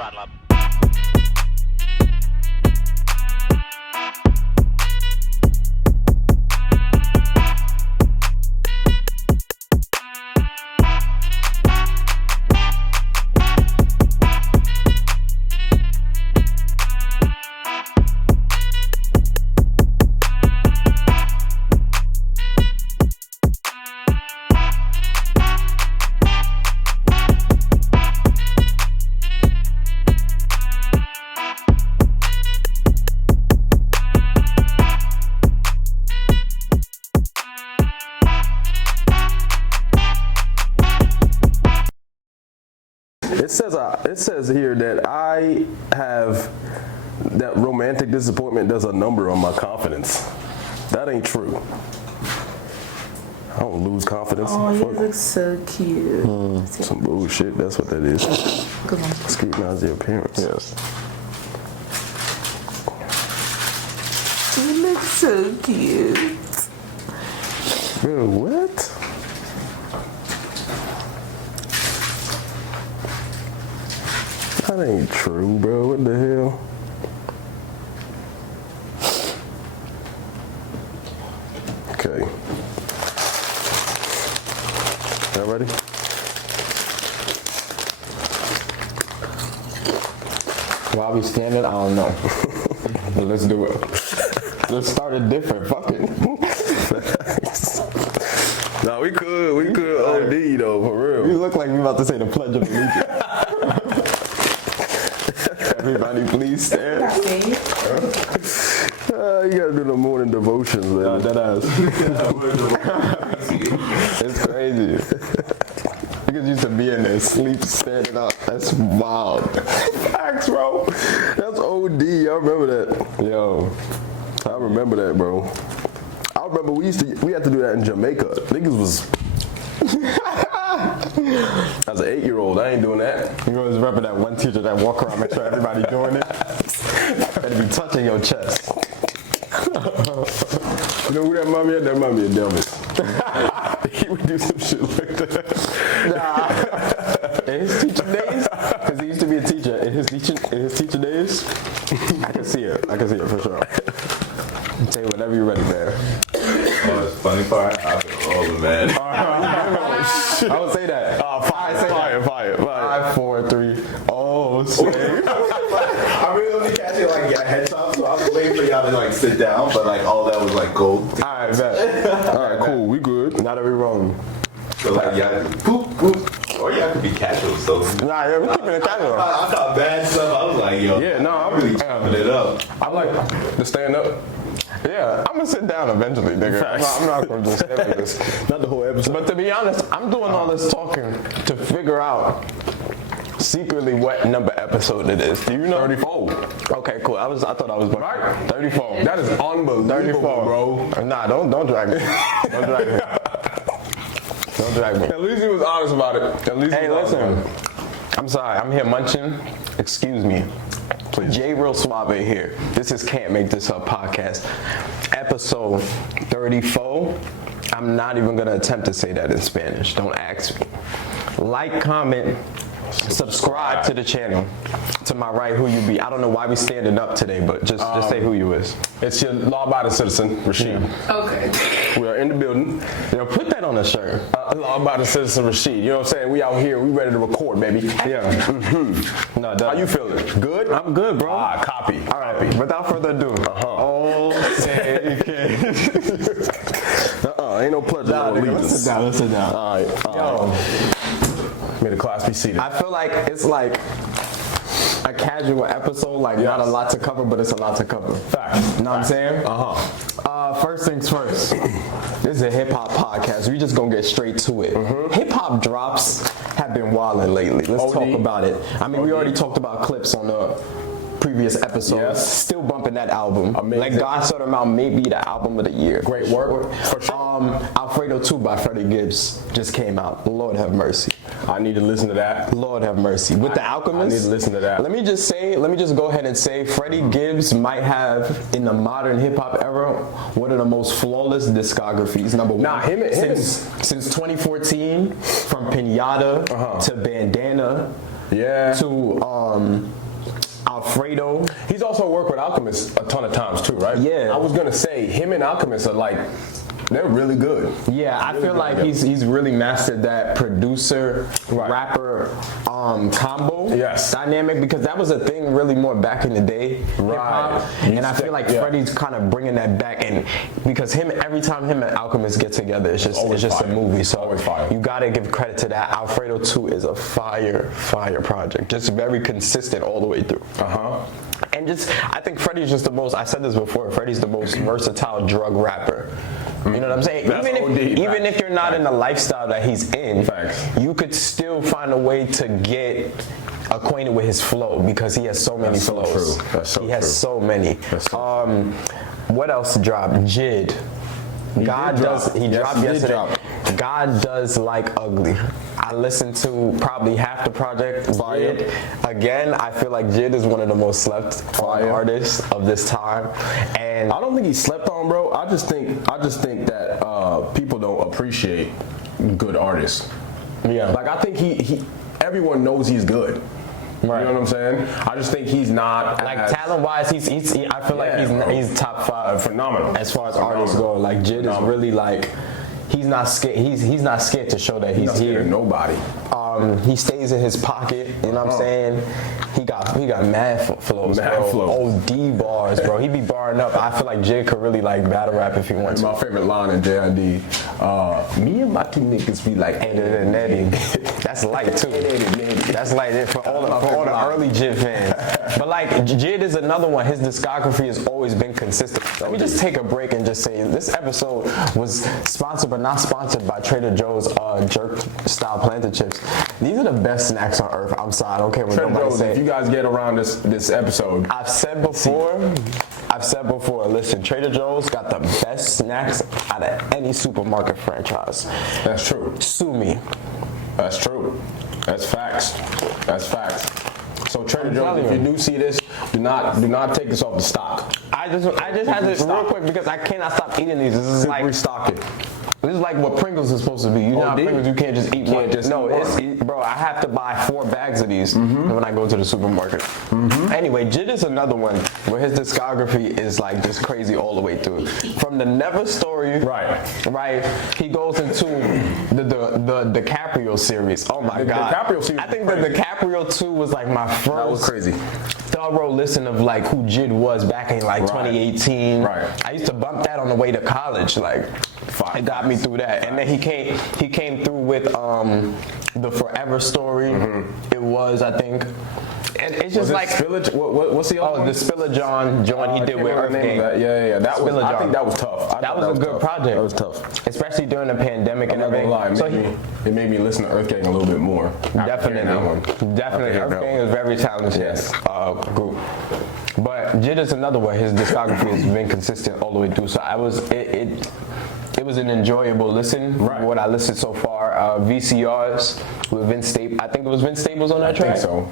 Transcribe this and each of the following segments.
throttle up. It says here that I have that romantic disappointment does a number on my confidence. That ain't true. I don't lose confidence. Oh, you look so cute. Some bullshit. That's what that is. Come on. Scrutinize your appearance. Yes. You look so cute. Bro, what? That ain't true, bro. What the hell? Okay. Y'all ready? While we standing, I don't know. But let's do it. Let's start it different. Fuck it. No, we could OD though, for real. You look like we about to say the Pledge of Allegiance. Everybody, please stand. You gotta do the morning devotions, man. No, that ass. It's crazy. Niggas used to be in there, sleep, standing up. That's wild. Facts, bro. That's OD. I remember that. Yo. I remember that, bro. I remember we had to do that in Jamaica. Niggas was. As an 8-year-old, I ain't doing that. You always remember that one teacher that walk around, make sure everybody doing it? Better be touching your chest. You know who that mommy is? That mommy is Delvis. He would do some shit like that. Nah. In his teacher days, because he used to be a teacher, in his teacher days, I can see it for sure. Say whatever you're ready, man. Oh, it's funny part. I've been rolling, man. I would say that. Fire. 5, 4, 3. Oh, shit. I really only catch it like headshot, so I was waiting for y'all to like sit down, but like all that was like gold. Alright, bet. Alright, cool. We good. Now that we rolling. So like y'all, poop. Or y'all could be casual, so. Nah, yeah, we keeping it casual. I thought bad stuff. I was like, yo. Yeah, no, I'm really chopping it up. I like to stand up. Yeah, I'm gonna sit down eventually, nigga. I'm not gonna just stay like this. Not the whole episode. But to be honest, I'm doing all this talking to figure out secretly what number episode it is. Do you know? 34. Okay, cool. I thought I was about Right? 34. That is unbelievable, 34, bro. Nah, don't drag me. Don't drag me. Don't drag me. At least he was honest about it. At least Hey, he was honest listen. about it. I'm sorry. I'm here munching. Excuse me. Please. J Real Suave here. This is Can't Make This Up podcast. Episode 34. I'm not even gonna attempt to say that in Spanish. Don't ask me. Like, comment, subscribe to the channel. To my right, who you be. I don't know why we standing up today, but just say who you is. It's your law-abiding citizen, Rashid. Okay. We are in the building. Put that on a shirt. Law-abiding citizen, Rashid. You know what I'm saying? We out here. We ready to record, baby. Yeah. No, How you feeling? Good? I'm good, bro. Copy. All right. Without further ado. Oh, say Ain't no pledge of allegiance. Let's sit down. All right. Yo. May the class be seated. I feel like it's like a casual episode, like not a lot to cover, but it's a lot to cover. Facts. You know what I'm saying? First things first. This is a hip hop podcast. We just gonna get straight to it. Hip hop drops have been wilding lately. Let's talk about it. I mean, we already talked about clips on the previous episodes. Yes. Still bumping that album. Amazing. Like God Sort of Out may be the album of the year. Great work. For sure. Alfredo 2 by Freddie Gibbs just came out. Lord have mercy. I need to listen to that. Lord have mercy. With The Alchemist, I need to listen to that. Let me just go ahead and say Freddie Gibbs might have, in the modern hip hop era, one of the most flawless discographies. Number one. Since 2014, from Pinata to Bandana Yeah. to Alfredo. He's also worked with Alchemist a ton of times too, right? Yeah. I was gonna say him and Alchemist are like, they're really good. Yeah, I Really feel like good. he's really mastered that producer rapper combo Yes. dynamic, because that was a thing really more back in the day, hip-hop. And I feel like Yeah. Freddie's kind of bringing that back, and because every time him and Alchemist get together, it's just Always a fire. movie. So Always fire. you gotta give credit to that. Alfredo 2 is a fire project, just very consistent all the way through. And I think Freddie's just the most, I said this before, Freddie's the most versatile drug rapper. You know what I'm saying? That's Even if you're not in the lifestyle that he's in, you could still find a way to get acquainted with his flow, because he has so many flows. True. That's so he has true. so many. What else dropped? Jid. He dropped yesterday. God Does Like Ugly. I listened to probably half the project. Jid. Again, I feel like Jid is one of the most slept on artists of this time. And I don't think he slept on, bro. I just think that people don't appreciate good artists. yeah, Like I think he everyone knows he's good. Right. You know what I'm saying? I just think he's not like as talent-wise, I feel like he's top 5 phenomenal as far as artists go. Like Jid is really like, he's not scared. He's not scared to show that he's not scared here. of nobody. He stays in his pocket. You know what I'm saying? He got mad flows, Mad bro. flows. OD bars, bro. He be barring up. I feel like Jid could really like battle rap if he wants to. My favorite line in JID, me and my two niggas be like, And Nettie. That's light too. That's light for all the early Jid fans. But like Jid is another one. His discography has always been consistent. Let me just take a break and just say this episode was sponsored but not sponsored by Trader Joe's jerk style plantain chips. These are the best snacks on earth. I'm sorry, I don't care what Trader nobody Joe's, say. if you guys get around this episode, I've said before, listen, Trader Joe's got the best snacks out of any supermarket franchise. that's true. Sue me. That's true. That's facts. That's facts. So Trader I'm Joe's, telling if you you. do see this, do not take this off the stock. I just had to real quick because I cannot stop eating these. This is like restock it. This is like what Pringles is supposed to be. You know how dude. Pringles, you can't just eat one. Bro, I have to buy 4 bags of these when I go to the supermarket. Anyway, Jid is another one where his discography is like just crazy all the way through. From the Never story, right? He goes into the DiCaprio series. Oh my God. DiCaprio series I think was the crazy. DiCaprio 2 was like my first That was crazy. thorough listen of like who Jid was back in like 2018. Right. I used to bump that on the way to college. Like it got me through that. And then he came through with the Forever story. It was, I think. And it's just like Spillage. What's the other one? the Spillage joint he did with Earth Gang. Yeah. That was. I Spillage think that was tough. That was a good project. That was tough. Especially during the pandemic and I'm not gonna everything. lie, it made me listen to Earth Gang a little bit more. after hearing that one. Definitely. After hearing Earth that Gang one. is very talented Yes. group. But Jid is another one. His discography has been consistent all the way through. So it was an enjoyable listen. Right. What I listened so far, VCRs with Vince Staples. I think it was Vince Staples on that track. I think so.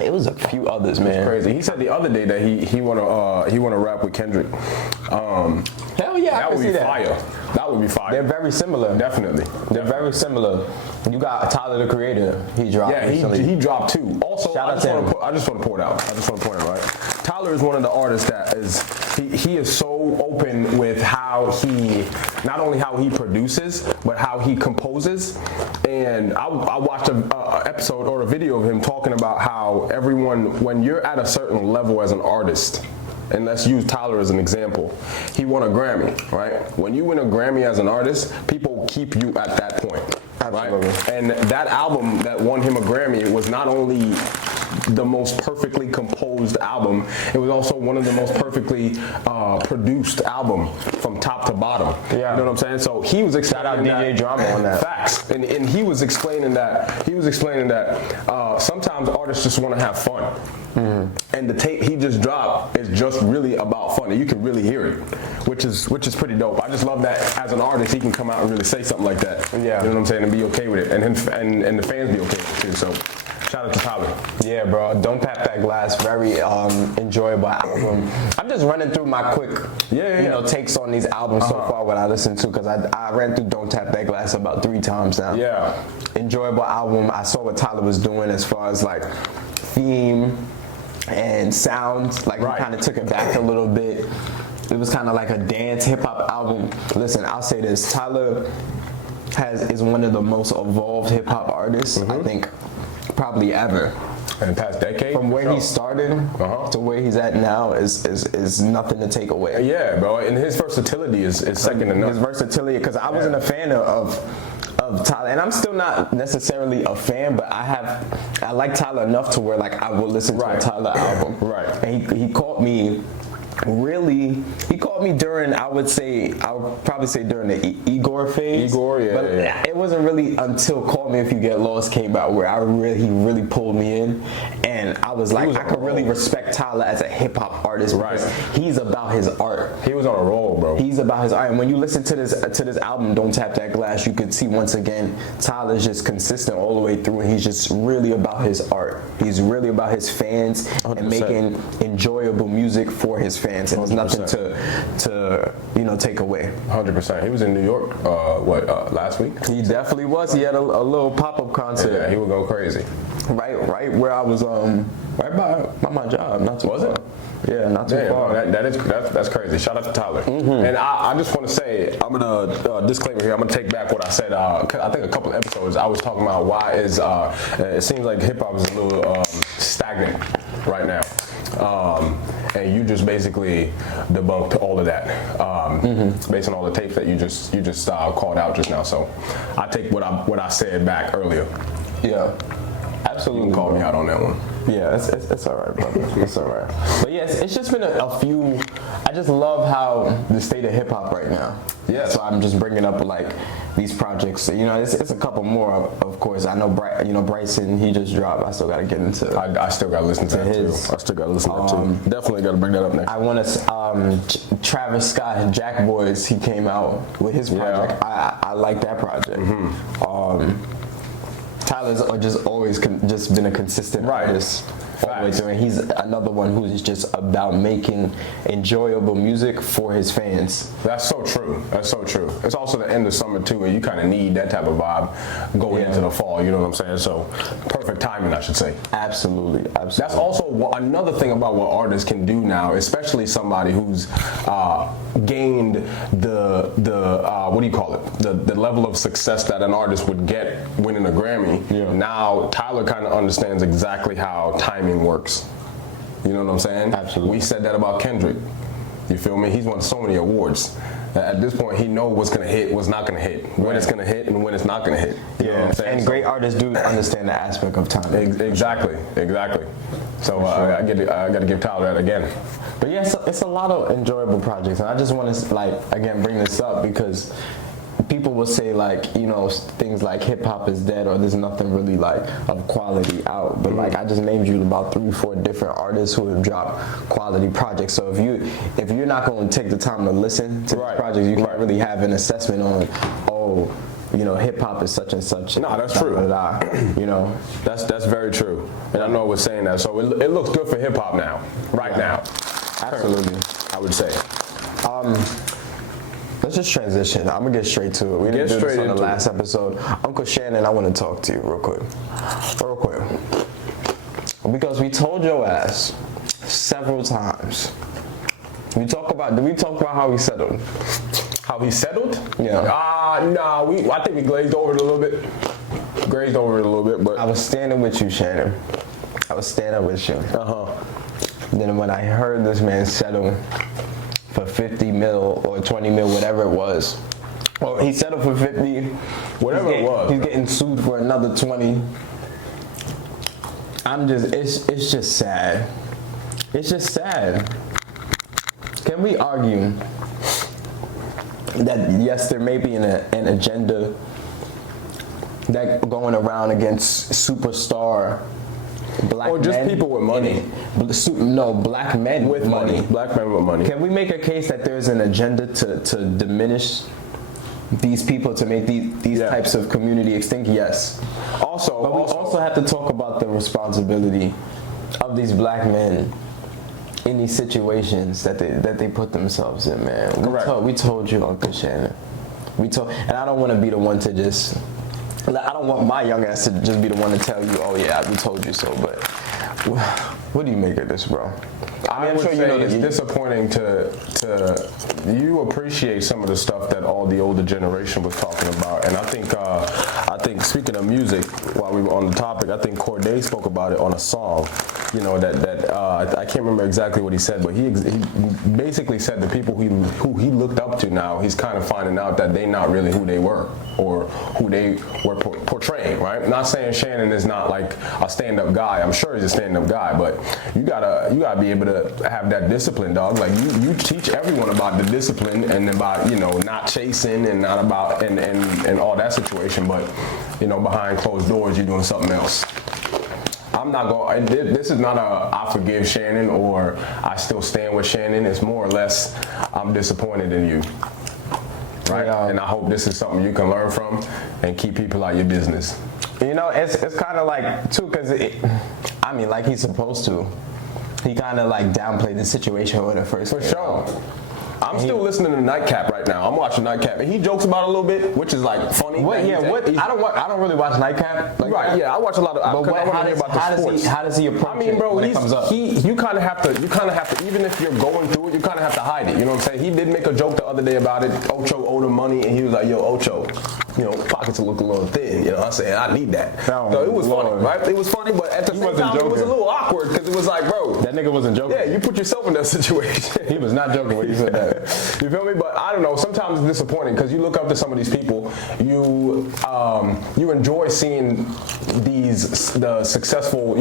It was a few others, man. Crazy. He said the other day that he wanna rap with Kendrick. Hell yeah, I That can would see be that. fire. That would be fire. They're very similar. Definitely. They're very similar. You got Tyler the Creator. He dropped. Yeah, recently. he dropped 2. Also, Shout I out just to want him. to point out. Right. Tyler is one of the artists that is he is so open with how he not only how he produces but how he composes. And I watched a episode or a video of him talking about how everyone, when you're at a certain level as an artist, and let's use Tyler as an example. He won a Grammy, right? When you win a Grammy as an artist, people keep you at that point, Absolutely. right? And that album that won him a Grammy was not only the most perfectly composed album, it was also one of the most perfectly produced album from top to bottom. Yeah. You know what I'm saying? So he was explaining Shout out DJ Drama on that. Facts. And he was explaining that sometimes artists just want to have fun. And the tape he just dropped is just really about fun. And you can really hear it, which is pretty dope. I just love that as an artist he can come out and really say something like that. Yeah. You know what I'm saying? And be okay with it. And the fans be okay with it too. So Shout out to Tyler. Yeah, bro. Don't Tap That Glass. Very enjoyable album. I'm just running through my quick, takes on these albums so far. What I listened to, because I ran through Don't Tap That Glass about 3 times now. Yeah. Enjoyable album. I saw what Tyler was doing as far as like theme and sounds. Like he kind of took it back a little bit. It was kind of like a dance hip hop album. Listen, I'll say this: Tyler is one of the most evolved hip hop artists I think probably ever. In the past decade? From where he started to where he's at now is nothing to take away. Yeah, bro. And his versatility is second to none. His versatility, because I wasn't a fan of Tyler, and I'm still not necessarily a fan, but I like Tyler enough to where like I will listen to a Tyler album. Right. And he caught me. He caught me during, I would probably say during the Igor phase. But it wasn't really until Call Me If You Get Lost came out where he really pulled me in, and I was like, I could really respect Tyler as a hip hop artist because he's about his art. He was on a roll, bro. He's about his art, and when you listen to this album, Don't Tap That Glass, you could see once again Tyler's just consistent all the way through, and he's just really about his art. He's really about his fans 100%. And making enjoyable music for his fans. And there's nothing to take away. 100%. He was in New York, last week? He definitely was. He had a little pop-up concert. Yeah, he would go crazy. Right where I was, right by my job. Not too far. Yeah, not too far. No, that's crazy. Shout out to Tyler. And I just want to say, I'm gonna disclaimer here. I'm gonna take back what I said. I think a couple of episodes I was talking about why it seems like hip hop is a little stagnant right now. And you just basically debunked all of that based on all the tapes that you just called out just now. So I take what I said back earlier. Yeah, absolutely. You can call me out on that one. Yeah, it's all right, brother. It's all right. But yes, it's just been a few. I just love how the state of hip hop right now. Yeah. So I'm just bringing up like these projects. It's a couple more, of course. I know Bryson. He just dropped. I still got to get into. I still got to listen to that his. Too. I still got to listen to that too. Definitely got to bring that up next. I want to. Travis Scott, Jack Boys. He came out with his project. Yeah. I like that project. Tyler's just always just been a consistent artist. Always, and he's another one who's just about making enjoyable music for his fans. That's so true. That's so true. It's also the end of summer too, and you kind of need that type of vibe going into the fall. You know what I'm saying? So perfect timing, I should say. Absolutely. That's also another thing about what artists can do now, especially somebody who's gained the what do you call it? The level of success that an artist would get winning a Grammy. Yeah. Now Tyler kind of understands exactly how timing works. You know what I'm saying? Absolutely. We said that about Kendrick. You feel me? He's won so many awards. At this point, he knows what's gonna hit, what's not gonna hit, when it's gonna hit, and when it's not gonna hit. You know what I'm saying? And great artists do understand the aspect of timing. Exactly. So I got to give Tyler that again. But yeah, it's a lot of enjoyable projects, and I just want to again bring this up because people will say things like hip hop is dead or there's nothing really of quality out. But I just named you about 3-4 different artists who have dropped quality projects. So if you're not going to take the time to listen to these projects, you can't really have an assessment on hip hop is such and such. No, that's true. That's very true. And I know we're saying that. So it looks good for hip hop now, now. Absolutely, I would say. Let's just transition. I'm gonna get straight to it. We didn't do this on the last episode. Uncle Shannon, I want to talk to you real quick. Because we told your ass several times. Did we talk about how he settled? How he settled? Yeah. I think we glazed over it a little bit. But I was standing with you, Shannon. I was standing with you. Then when I heard this man settle for 50 mil or 20 mil, whatever it was. Well, he settled for 50. Whatever it was. He's getting sued for another 20. It's just sad. It's just sad. Can we argue that yes, there may be an agenda that going around against superstar black men? Or just people with money. No, black men with money. Black men with money. Can we make a case that there's an agenda to diminish these people to make these Yeah. types of community extinct? Yes. Also, But we also have to talk about the responsibility of these black men in these situations that they put themselves in, man. Correct. We told you, Uncle Shannon. And I don't want to be the one to just. I don't want my young ass to just be the one to tell you, oh yeah, we told you so. But what do you make of this, bro? I would say it's disappointing to you appreciate some of the stuff that all the older generation was talking about, and I think speaking of music, while we were on the topic, I think Corday spoke about it on a song. You know I can't remember exactly what he said, but he basically said the people who he looked up to now, he's kind of finding out that they not really who they were or who they were portraying. Right? Not saying Shannon is not like a stand-up guy. I'm sure he's a stand-up guy, but you gotta be able to have that discipline, dog. Like you teach everyone about the discipline and about not chasing and not about and all that situation, but behind closed doors you're doing something else. I'm not going. This is not I forgive Shannon or I still stand with Shannon. It's more or less I'm disappointed in you, right? Yeah. And I hope this is something you can learn from and keep people out your business. It's kind of like too, because like he's supposed to. He kind of like downplayed the situation when it first. For sure. I'm still listening to Nightcap right now. I'm watching Nightcap, and he jokes about it a little bit, which is like funny. What? Yeah. What? I don't really watch Nightcap. Like, right. Yeah. I watch a lot of. But how does he approach it when it comes up? You kind of have to. Even if you're going through it, you kind of have to hide it. You know what I'm saying? He did make a joke the other day about it. Ocho owed him money, and he was like, "Yo, Ocho, pockets look a little thin." I said, "I need that." Oh, so it was Lord. funny, right? It was funny, but at the same time, it was a little awkward because it was like, bro, that nigga wasn't joking. Yeah, you put yourself in that situation. He was not joking when you said that. You feel me? But I don't know. Sometimes it's disappointing because you look up to some of these people. You enjoy seeing the successful,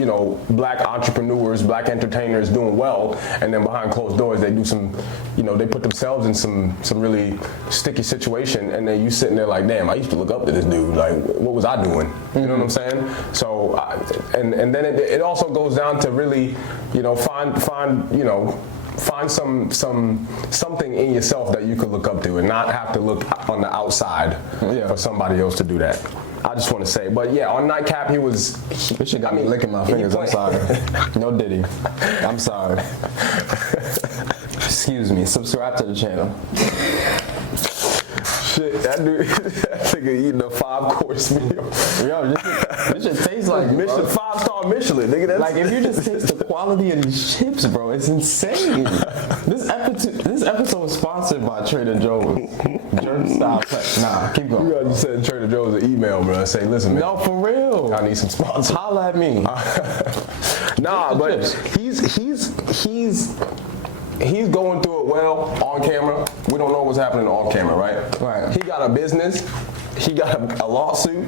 black entrepreneurs, black entertainers doing well, and then behind closed doors they do some, they put themselves in some really sticky situation, and then you sitting there like, damn, I used to look up to this dude. Like, what was I doing? You know what I'm saying? So, and then it also goes down to really, find something in yourself that you could look up to and not have to look on the outside for somebody else to do that. I just want to say, but yeah, on Nightcap this shit got me licking my fingers. I'm sorry. No Diddy. I'm sorry. Excuse me. Subscribe to the channel. Shit, that nigga eating a 5-course meal. Yo, this just tastes like 5-star Michelin, nigga. That's like if you just taste the quality of these chips, bro, it's insane. This episode was sponsored by Trader Joe's. Jerk style cut. Nah, keep going. You gotta just send Trader Joe's an email, bro. Say, listen, man. No, for real. I need some sponsors. Holla at me. Nah, but he's going through it well on camera. We don't know what's happening on camera, right? Right. He got a business, he got a lawsuit,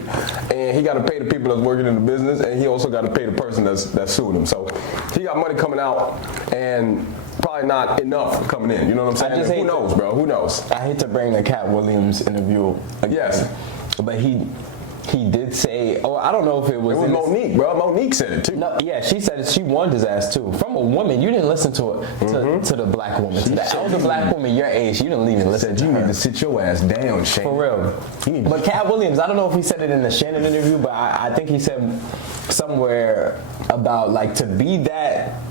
and he got to pay the people that's working in the business, and he also got to pay the person that's suing him. So he got money coming out, and probably not enough coming in. You know what I'm saying? Who knows, bro? Who knows? I hate to bring the Cat Williams interview again. Yes. But he did say, I don't know if it was Monique, bro. Monique said it too. No, yeah, she said it. She warned his ass too. From a woman, you didn't listen to it. To the black woman, to the elder black woman your age, you didn't even listen to her. You need to sit your ass down, Shane. For real. But Cat Williams, I don't know if he said it in the Shannon interview, but I think he said somewhere about like to be that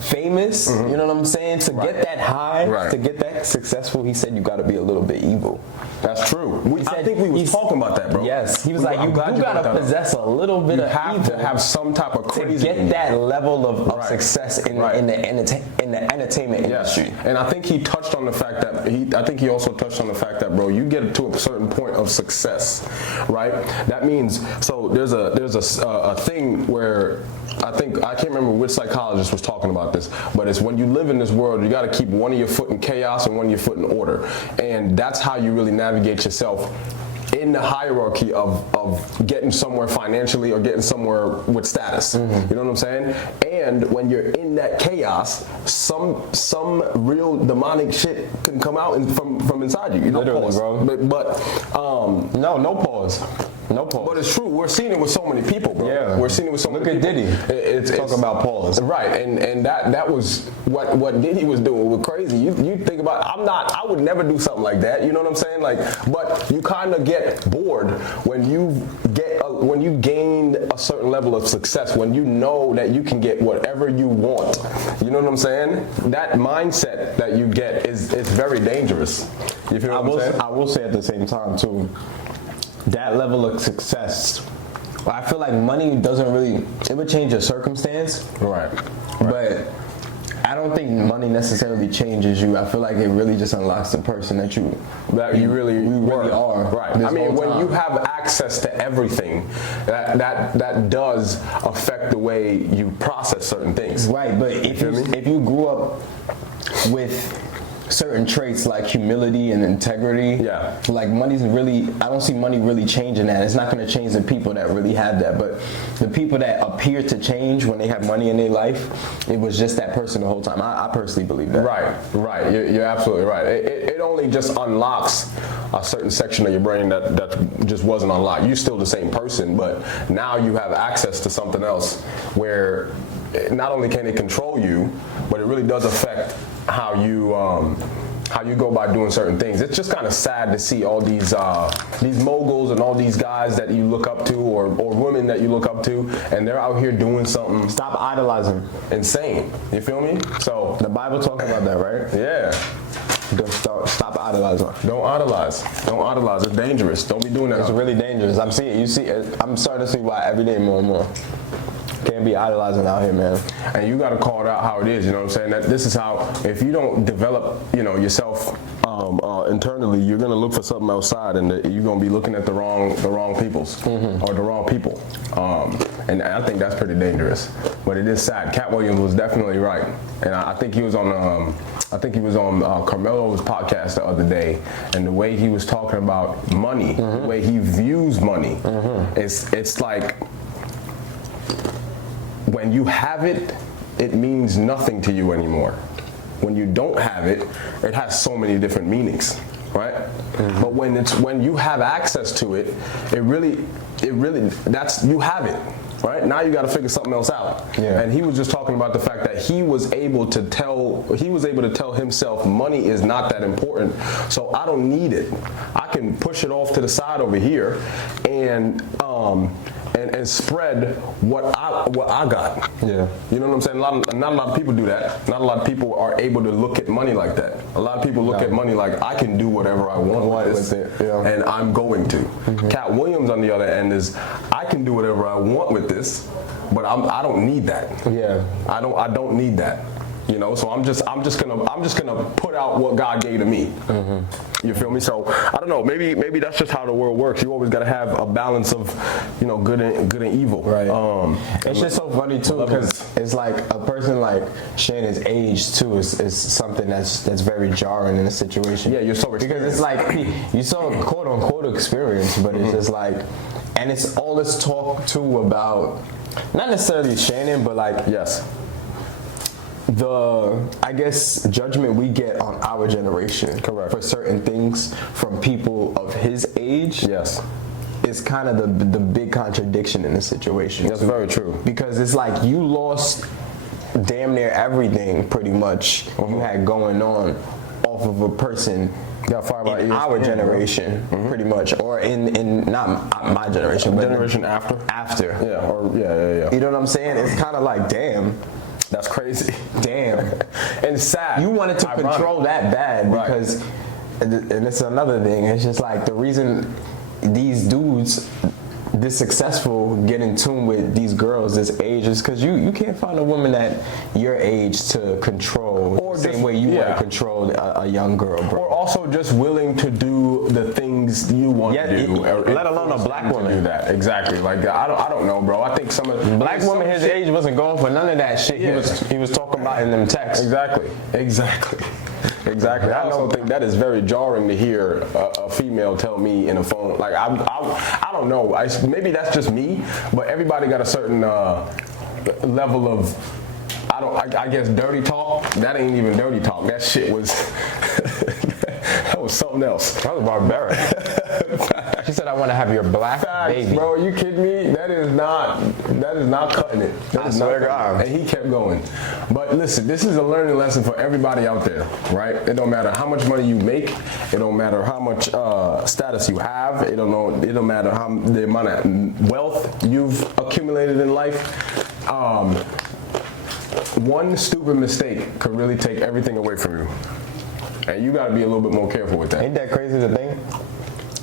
famous, you know what I'm saying? To get that high, to get that successful, he said you got to be a little bit evil. That's true. I think we was talking about that, bro. Yes, he was like, you got to possess a little bit of evil. You have to have some type of crazy to get that level of success in the entertainment industry. And I think he touched on the fact that he also touched on the fact that, bro, you get to a certain point of success, right? That means there's a thing where I can't remember which psychologist was talking about this, but it's when you live in this world, you got to keep one of your foot in chaos and one of your foot in order, and that's how you really navigate yourself in the hierarchy of getting somewhere financially or getting somewhere with status. You know what I'm saying? And when you're in that chaos, some real demonic shit can come out from inside you. Literally, pause. bro. But no pause. Pause. No pause. But it's true. We're seeing it with so many people, bro. Yeah. We're seeing it with so many Look at people. Diddy. It's Talk about pause. Right, and that was what Diddy was doing was crazy. You think about, I would never do something like that. You know what I'm saying? Like, but you kind of get bored when you gain a certain level of success, when you know that you can get whatever you want. You know what I'm saying? That mindset that you get is very dangerous. You feel what I'm saying? I will say at the same time too, that level of success, I feel like money doesn't really, it would change your circumstance. Right. But I don't think money necessarily changes you. I feel like it really just unlocks the person that you really are. Right. I mean, when you have access to everything, that does affect the way you process certain things. Right, but if you grew up with certain traits like humility and integrity, yeah, like money's really, I don't see money really changing that. It's not going to change the people that really have that, but the people that appear to change when they have money in their life, it was just that person the whole time. I personally believe that. Right. You're absolutely right. It only just unlocks a certain section of your brain that just wasn't unlocked. You're still the same person, but now you have access to something else where not only can it control you, but it really does affect how you go by doing certain things. It's just kind of sad to see all these moguls and all these guys that you look up to, or women that you look up to, and they're out here doing something. Stop idolizing. Insane. You feel me? So the Bible talks about that, right? Yeah. Stop idolizing. Don't idolize. Don't idolize. It's dangerous. Don't be doing that. It's really dangerous. I'm starting to see why every day more and more. Can't be idolizing out here, man. And you got to call it out how it is. You know what I'm saying? That this is how. If you don't develop, yourself internally, you're gonna look for something outside, and you're gonna be looking at the wrong peoples or the wrong people. And I think that's pretty dangerous. But it is sad. Cat Williams was definitely right, and I think he was on. Carmelo's podcast the other day, and the way he was talking about money, the way he views money, it's like, when you have it, it means nothing to you anymore. When you don't have it, it has so many different meanings, right? But when you have access to it, it really you have it, right? Now you got to figure something else out. Yeah. And he was just talking about the fact that he was able to tell himself money is not that important, so I don't need it. I can push it off to the side over here and spread what I got. Yeah. You know what I'm saying? Not a lot of people do that. Not a lot of people are able to look at money like that. A lot of people look at money like, I can do whatever I want with this, and I'm going to. Cat Williams, on the other end, is, I can do whatever I want with this, but I don't need that. Yeah. I don't need that. So I'm just gonna put out what God gave to me. You feel me? So I don't know. Maybe that's just how the world works. You always gotta have a balance of, good and evil. Right. It's just so funny too, because it's like a person like Shannon's age too is something that's very jarring in a situation. Yeah, you're so because it's like you saw a quote unquote experience, but it's just like, and it's all this talk too about not necessarily Shannon, but like I guess judgment we get on our generation for certain things from people of his age is kind of the big contradiction in this situation. That's very true. Because it's like you lost damn near everything pretty much you had going on off of a person got fired by our generation, pretty much, or in not my generation, but generation after. Yeah. You know what I'm saying? It's kind of like, damn. That's crazy. Damn. And sad. You wanted to control that bad because, and it's another thing, it's just like the reason these dudes this successful get in tune with these girls this age is because you can't find a woman at your age to control or the same way you want to control a young girl, bro. Or also just willing to do the things you want to do. Let alone a black woman. To do that. Exactly. Like, I don't know, bro. I think some of black woman his age wasn't going for none of that shit he was talking about in them texts. Exactly. I also think that is very jarring to hear a female tell me in a phone. Like, I don't know. Maybe that's just me, but everybody got a certain level of, I guess, dirty talk. That ain't even dirty talk. That shit was, that was something else. That was barbaric. She said, I want to have your black Facts, baby. bro. Are you kidding me? That is not cutting it. That is not swear to cutting God. it. And he kept going. But listen, this is a learning lesson for everybody out there, right? It don't matter how much money you make. It don't matter how much status you have. It don't matter how the amount of wealth you've accumulated in life. One stupid mistake could really take everything away from you. And you gotta be a little bit more careful with that. Ain't that crazy to think?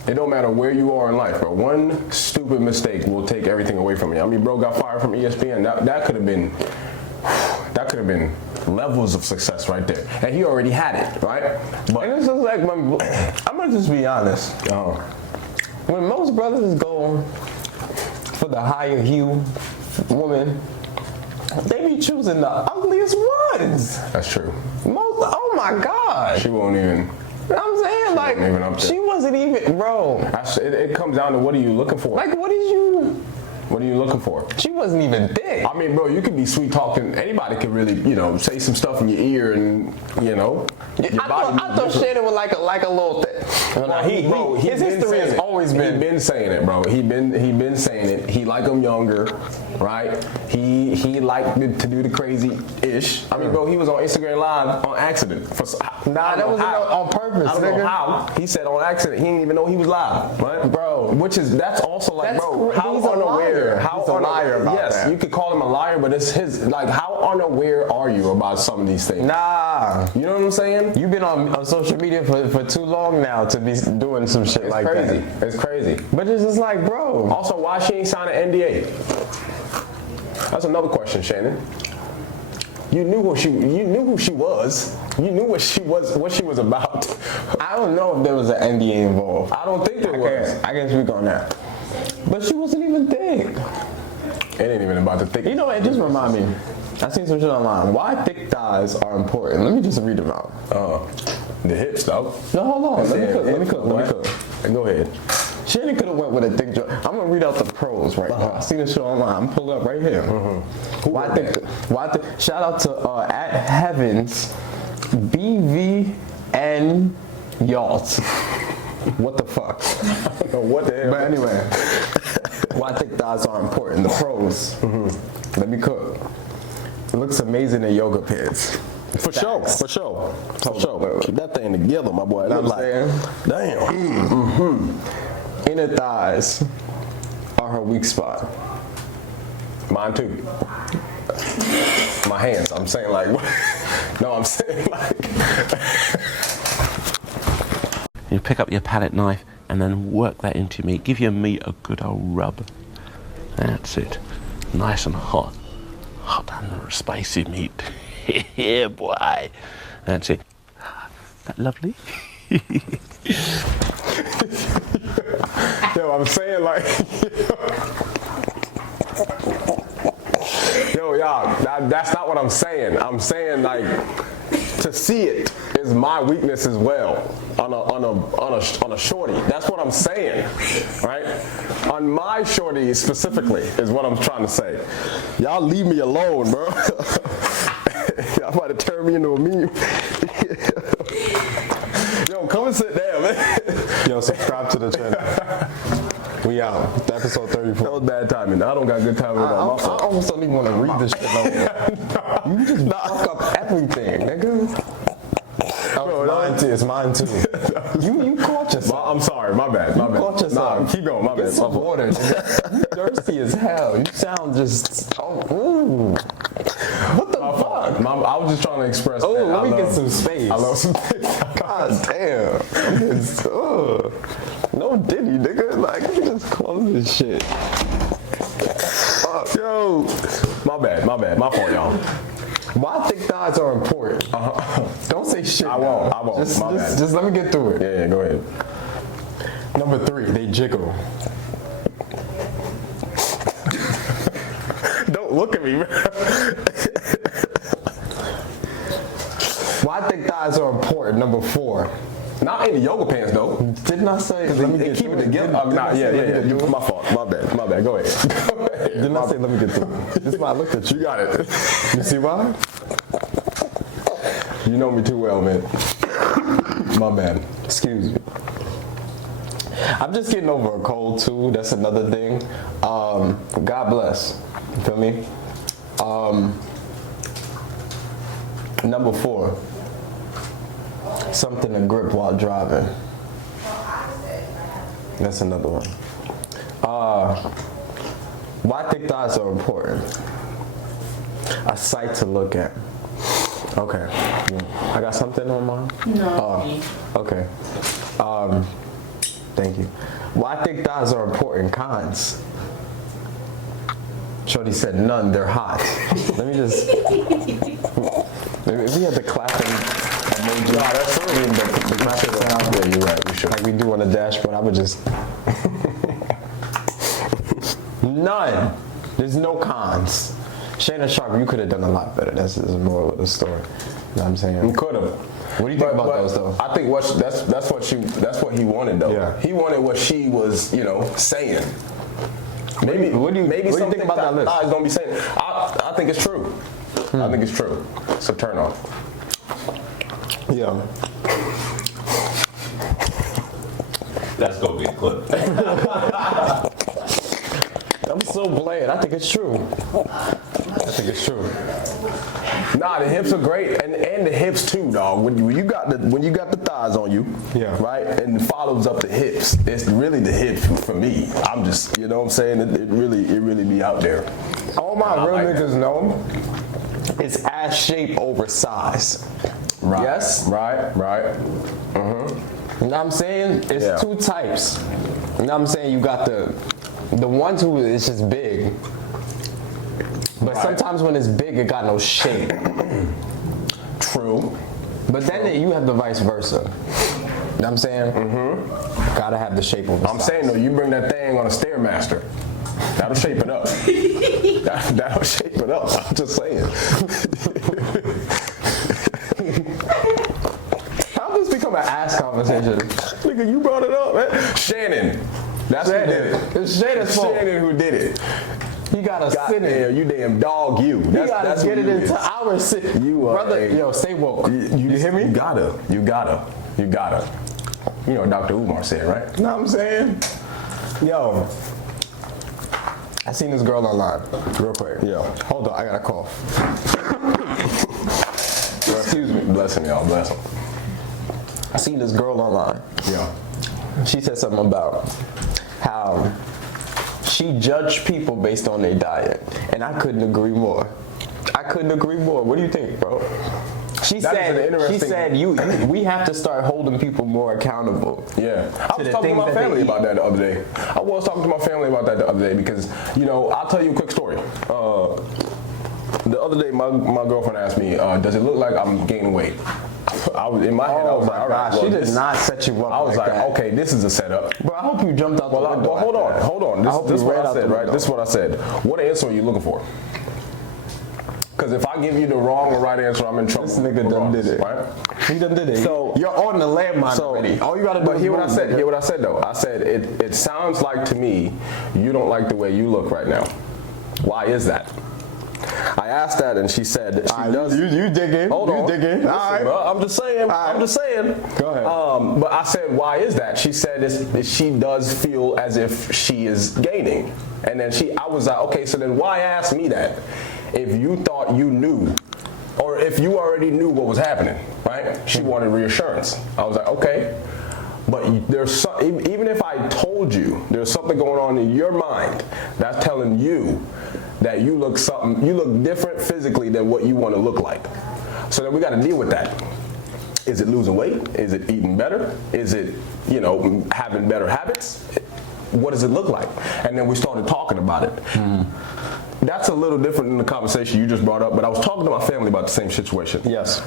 It don't matter where you are in life, bro. One stupid mistake will take everything away from you. I mean, bro got fired from ESPN. That could have been levels of success right there. And he already had it, right? But And it's just like, I'm gonna just be honest. When most brothers go for the higher hue woman, they be choosing the ugliest ones. that's true. Oh my God. She won't even. You know what I'm saying? Like, wasn't even up there. she wasn't even, bro. It comes down to what are you looking for? Like, what are you looking for? She wasn't even thick. I mean, bro, you could be sweet talking. Anybody could really, say some stuff in your ear, and your I body thought moves different. Shannon was like a little thing. Well, His history has always been. He been saying it, bro. He been saying it. He like them younger, right? He liked to do the crazy ish. I mean, bro, he was on Instagram Live on accident. Nah, that wasn't on purpose, I don't know nigga. how. He said on accident. He didn't even know he was live, right? Bro. That's also like, That's bro, how he's a unaware? liar. How He's a liar about yes, that. you could call him a liar, but it's his. Like, how unaware are you about some of these things? Nah. You know what I'm saying? You've been on social media for too long now to be doing some shit It's like crazy. that. It's crazy. But it's just like, bro. Also, why she ain't signed an NDA? That's another question, Shannon. You knew who she was. You knew what she was about. I don't know if there was an NDA involved. I don't think there was. I can speak on that. But she wasn't even thick. It ain't even about the thick. You know, it just remind me. I seen some shit online. Why thick thighs are important? Let me just read them out. The hips, though. No, hold on. Let me Damn, cook. Go ahead. Shannon could have went with a thick joint. I'm gonna read out the pros right now. I seen this shit online. I'm pulling up right here. Why thick? Shout out to at Heavens BVN Yacht. What the fuck? I don't know what the hell. But anyway, why thick thighs are important. The pros. Let me cook. It looks amazing in yoga pants. For sure. Keep that thing together, my boy. You know I'm what I'm damn. Inner thighs are her weak spot. Mine too. My hands. I'm saying like. No, I'm saying like. You pick up your palette knife and then work that into your meat. Give your meat a good old rub. That's it. Nice and hot. Hot and spicy meat. Yeah, boy. That's it. That lovely? Yo, I'm saying like. Yo, y'all, that's not what I'm saying. I'm saying like to see it is my weakness as well on a shorty. That's what I'm saying, right? On my shorty specifically is what I'm trying to say. Y'all leave me alone, bro. Y'all about to turn me into a meme. Yo, come and sit down, man. Yo, subscribe to the channel. We out. Episode 34. That was bad timing. I don't got good timing I about my fault. almost don't even want to read this shit no more. You just fuck up everything, nigga. It's mine too. You caught yourself. I'm sorry, my bad. You caught yourself. Nah, keep going, my bad. Get some water, nigga. You thirsty as hell. You sound just. Ooh. What the fuck? I was just trying to express. Oh, that let I me love- get some space. I love some. God damn. No Diddy, nigga. Like, let me just close this shit. Fuck. Yo, my bad, my fault, y'all. Why thick thighs are important? Don't say shit. I won't. now. My bad. Just let me get through it. Yeah, go ahead. Number 3, they jiggle. Don't look at me, man. Why thick thighs are important? Number 4. Not in the yoga pants though. Didn't I say? Let me keep it together. Yeah. My fault. My bad. Go ahead. Didn't I say let me get through it? This is why I looked at you. You got it. You see why? You know me too well, man. My bad. Excuse me. I'm just getting over a cold too. That's another thing. God bless. You feel me? Number 4. Something to grip while driving. That's another one. Why thick thighs are important? A sight to look at. Okay. I got something on mine? No. Okay. Thank you. Why thick thighs are important? Cons. Shorty said none, they're hot. Let me just... Maybe if we had the clapping emoji. Nah, that's true. I mean, the clapping sound. Yeah, you're right. We should. Like we do on the dashboard, I would just... None. There's no cons. Shannon Sharp, you could have done a lot better. That's the moral of the story. You know what I'm saying? You could have. What do you think about those though? I think that's what he wanted though. Yeah. He wanted what she was, saying. What do you think about that list? Thighs don't be saying. I think it's true. I think it's true. It's a turn on. Yeah. Let's go get clipped. I'm so bland. I think it's true. I think it's true. Nah, the hips are great, and the hips too, dog. When you got the thighs on you, Yeah. right, and it follows up the hips. It's really the hips for me. I'm just, you know what I'm saying? It really be out there. All my real like niggas know it's ass shape over size. Right. Yes? Right. You know what I'm saying? It's Yeah. 2 types. You know what I'm saying? You got the ones who is just big. But Right. sometimes when it's big, it got no shape. True. But then you have the vice versa. You know what I'm saying? Gotta have the shape over I'm size. saying though, you bring that thing on a Stairmaster, that'll shape it up. That'll shape it up. I'm just saying. How did this become an ass conversation? Nigga, you brought it up, man. Shannon. That's who did it. It's Shannon's fault. Shannon who did it. You gotta sit in. Goddamn, you damn dog, you. You gotta get it into our sit. You are brother. a- Yo, stay woke. You hear me? You gotta. You know what Dr. Umar said, right? You know what I'm saying? Yo, I seen this girl online. Real quick. Yo. Hold on, I got a cough. Excuse me. Bless him, y'all. Bless him. I seen this girl online. Yeah. She said something about how she judged people based on their diet, and I couldn't agree more. What do you think, bro? She said we have to start holding people more accountable. Yeah. I was talking to my family about that the other day. Because, I'll tell you a quick story. The other day, my girlfriend asked me, does it look like I'm gaining weight? In my head, I was like, all right. She well, did not set you up. I was like, that. okay, this is a setup. Bro, I hope you jumped out the window. Well, hold on. This is what I said, right? window. This is what I said. What answer are you looking for? Because if I give you the wrong or right answer, I'm in trouble. This nigga done did it. Right? He done did it. So you're on the landmine already. All you gotta do but is hear what I move, said. nigga. Hear what I said though. I said it sounds like to me you don't like the way you look right now. Why is that? I asked that and she said that she does. You digging. Hold on. Digging. Listen, All right. bro, I'm just saying. Go ahead. But I said, why is that? She said she does feel as if she is gaining. And then I was like, okay, so then why ask me that? If you thought you knew, or if you already knew what was happening, right? She wanted reassurance. I was like, okay. But even if I told you there's something going on in your mind that's telling you that you look different physically than what you want to look like. So then we got to deal with that. Is it losing weight? Is it eating better? Is it, having better habits? What does it look like? And then we started talking about it. That's a little different than the conversation you just brought up, but I was talking to my family about the same situation. Yes.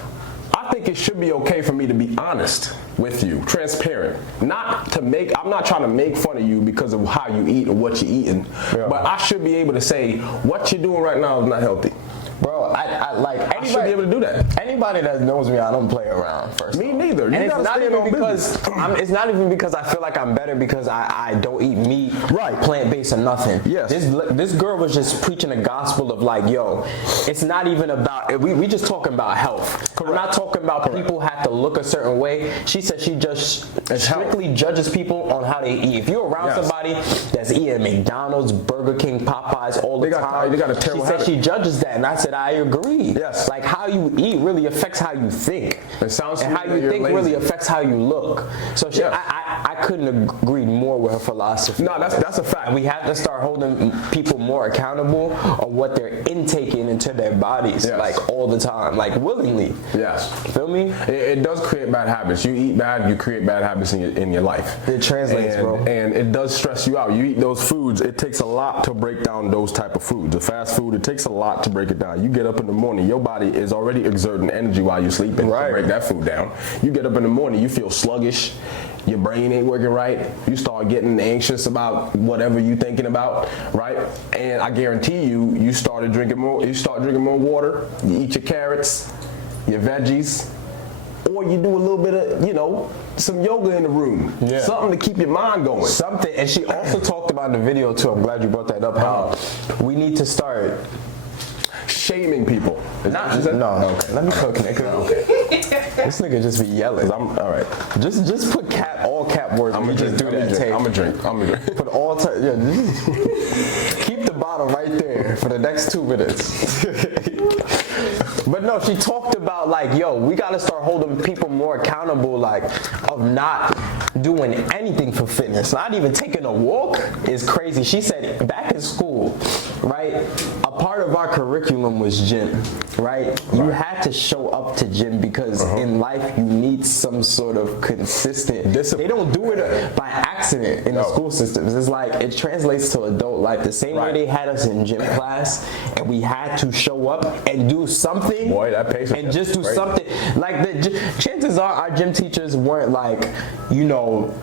I think it should be okay for me to be honest with you, transparent. I'm not trying to make fun of you because of how you eat or what you're eating, but I should be able to say, what you're doing right now is not healthy. Bro, I like anybody, I should be able to do that. Anybody that knows me, I don't play around. First, Me neither. You and it's gotta not stay even on because business. it's not even because I feel like I'm better because I don't eat meat, Right. plant-based or nothing. Yes. This girl was just preaching the gospel of like, yo, it's not even about we just talking about health. Correct. I'm not talking about people have to look a certain way. She said she just It's strictly judges people on how they eat. If you're around Yes. somebody that's eating McDonald's, Burger King, Popeyes all the They got- time, they got a she terrible said habit. she judges that, and I said I agree. Yes. Like how you eat really affects how you think. It sounds and to how me that you you're think lazy. really affects how you look. So she, Yes. I couldn't agree more with her philosophy. No, that's a fact. And we have to start holding people more accountable on what they're intaking into their bodies, Yes. like all the time, like willingly. Yes. Feel me? It does create bad habits. You eat bad, you create bad habits in your life. It translates, and, bro. And it does stress you out. You eat those foods, it takes a lot to break down those type of foods. The fast food, it takes a lot to break it down. You get up in the morning, your body is already exerting energy while you're sleeping Right. to break that food down. You get up in the morning, you feel sluggish. Your brain ain't working right. You start getting anxious about whatever you're thinking about, right? And I guarantee you start drinking more water. You eat your carrots, your veggies, or you do a little bit of, some yoga in the room. Yeah. Something to keep your mind going. Something, and she also talked about in the video too. I'm glad you brought that up. How we need to start. Shaming people. Is that what you said? No, Okay. let me cook, nigga. This nigga just be yelling. All right. Just put all cap words. I'm We gonna just do that tape. I'm gonna drink. Put all keep the bottle right there for the next 2 minutes. But no, she talked about like, yo, we gotta start holding people more accountable, like of not doing anything for fitness. Not even taking a walk is crazy. She said back in school, right? A part of our curriculum was gym, right? You had to show up to gym because in life you need some sort of consistent discipline. They don't do it by accident in the school systems. It's like it translates to adult life. The same way they had us in gym class and we had to show up and do something. Boy, that pays and just do crazy. something. Like chances are our gym teachers weren't like,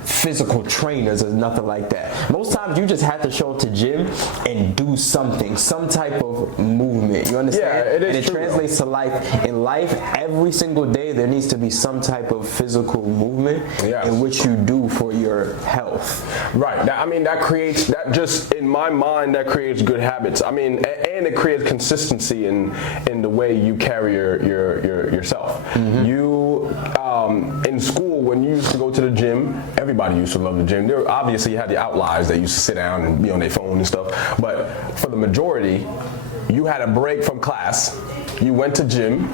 physical trainers or nothing like that. Most times you just have to show up to gym and do something, some type of movement. You understand? Yeah, it is and it true, translates to life. In life, every single day there needs to be some type of physical movement Yes. in which you do for your health. Right. In my mind, that creates good habits. I mean, and it creates consistency in the way you carry yourself. Mm-hmm. In school, when you used to go to the gym, everybody used to love the gym. There obviously you had the outliers that used to sit down and be on their phone and stuff. But for the majority, you had a break from class. You went to gym.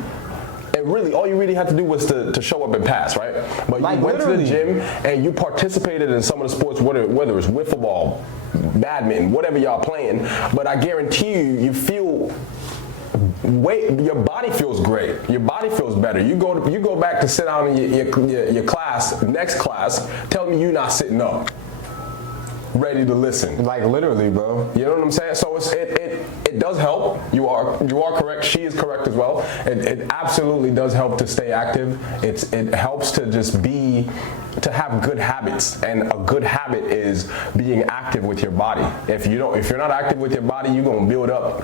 And really, all you really had to do was to show up and pass, right? But Like you went literally. to the gym and you participated in some of the sports, whether it's wiffle ball, badminton, whatever y'all playing. But I guarantee you feel your body feels great. Your body feels better. You go back to sit down in your class, next class, tell me you're not sitting up, ready to listen. Like literally, bro. You know what I'm saying? So it does help. You are correct. She is correct as well. It absolutely does help to stay active. It helps to to have good habits, and a good habit is being active with your body. If you're not active with your body, you're gonna build up.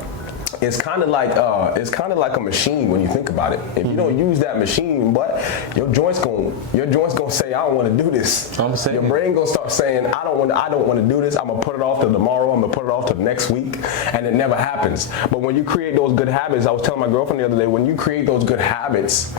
It's kind of like a machine when you think about it. If you don't use that machine, but your joints gonna say, I don't want to do this. I'm saying. Your brain gonna start saying, I don't want to do this. I'm gonna put it off to tomorrow. I'm gonna put it off to next week, and it never happens. But when you create those good habits, I was telling my girlfriend the other day, when you create those good habits,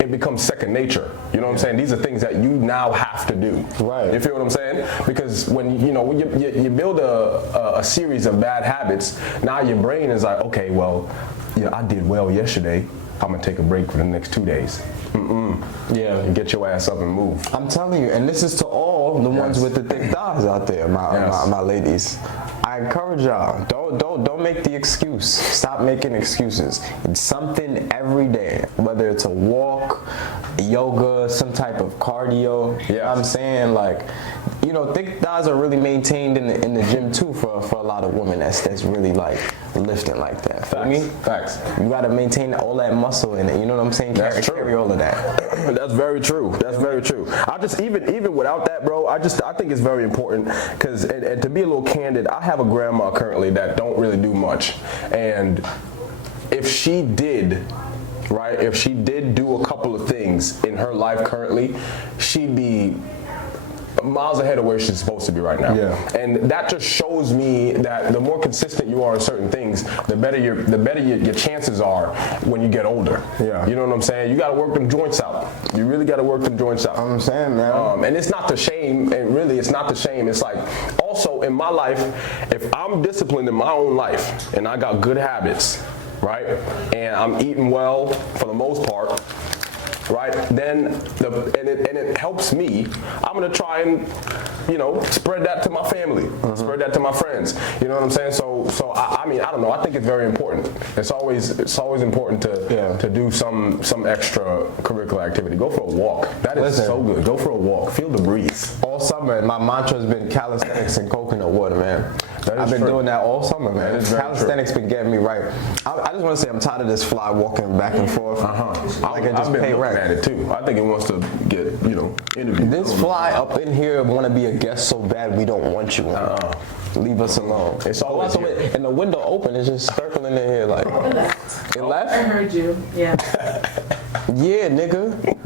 it becomes second nature. You know what I'm saying? These are things that you now have to do. Right. You feel what I'm saying? Because when you build a series of bad habits, now your brain is like, okay, well, I did well yesterday. I'm gonna take a break for the next 2 days. Yeah. Get your ass up and move. I'm telling you, and this is to all the ones with the thick thighs out there, my ladies. I encourage y'all, don't make the excuse. Stop making excuses. It's something every day, whether it's a walk, yoga, some type of cardio. You know what I'm saying? Like, thick thighs are really maintained in the gym too for a lot of women that's really like lifting like that. Feel me? Facts. You gotta maintain all that muscle in it. You know what I'm saying? That's true. Carry all of that. That's very true. That's very true. I just even without that, bro. I think it's very important because and to be a little candid, I have a grandma currently that don't really do much, and if she did, right, if she did do a couple of things in her life currently, she'd be miles ahead of where she's supposed to be right now. Yeah. And that just shows me that the more consistent you are in certain things, the better your chances are when you get older. Yeah. You know what I'm saying? You got to work them joints out. You really got to work them joints out. I'm saying, man. And it's not the shame, and really it's not the shame. It's like, also in my life, if I'm disciplined in my own life and I got good habits, right, and I'm eating well for the most part, right, then it helps me. I'm gonna try and, you know, spread that to my family, spread that to my friends. You know what I'm saying? So I mean, I don't know. I think it's very important. It's always important to do some extracurricular activity. Go for a walk. That is so good. Go for a walk. Feel the breeze. All summer, my mantra has been calisthenics and coconut water, man. I've been doing that all summer, man. Calisthenics been getting me right. I just want to say I'm tired of this fly walking back and forth. Like I just pay rent. At it too. I think it wants to get, you know, interviewed. This fly up in here want to be a guest so bad we don't want you. Leave us alone. It's always here. And the window open, it's just circling in here like. It left? I heard you. Yeah. Yeah, nigga.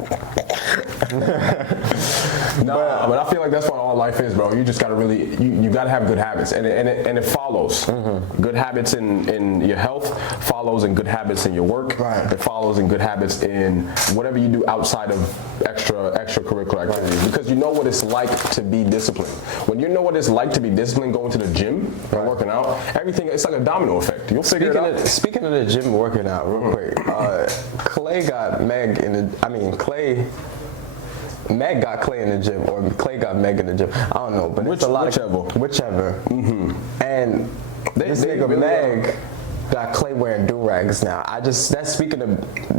But I feel like that's what all life is, bro. You just gotta really, you gotta have good habits, and it follows. Good habits in your health follows in good habits in your work. Right. It follows in good habits in whatever you do outside of extracurricular activities, because you know what it's like to be disciplined. When you know what it's like to be disciplined, going to the gym and working out, everything, it's like a domino effect. You'll figure it out. Speaking of the gym working out, real quick, Clay got Meg in the. I mean, Meg got Clay in the gym, or Clay got Meg in the gym. I don't know, but it's a lot of whichever. And this nigga really Meg got Clay wearing do-rags now. That's speaking of,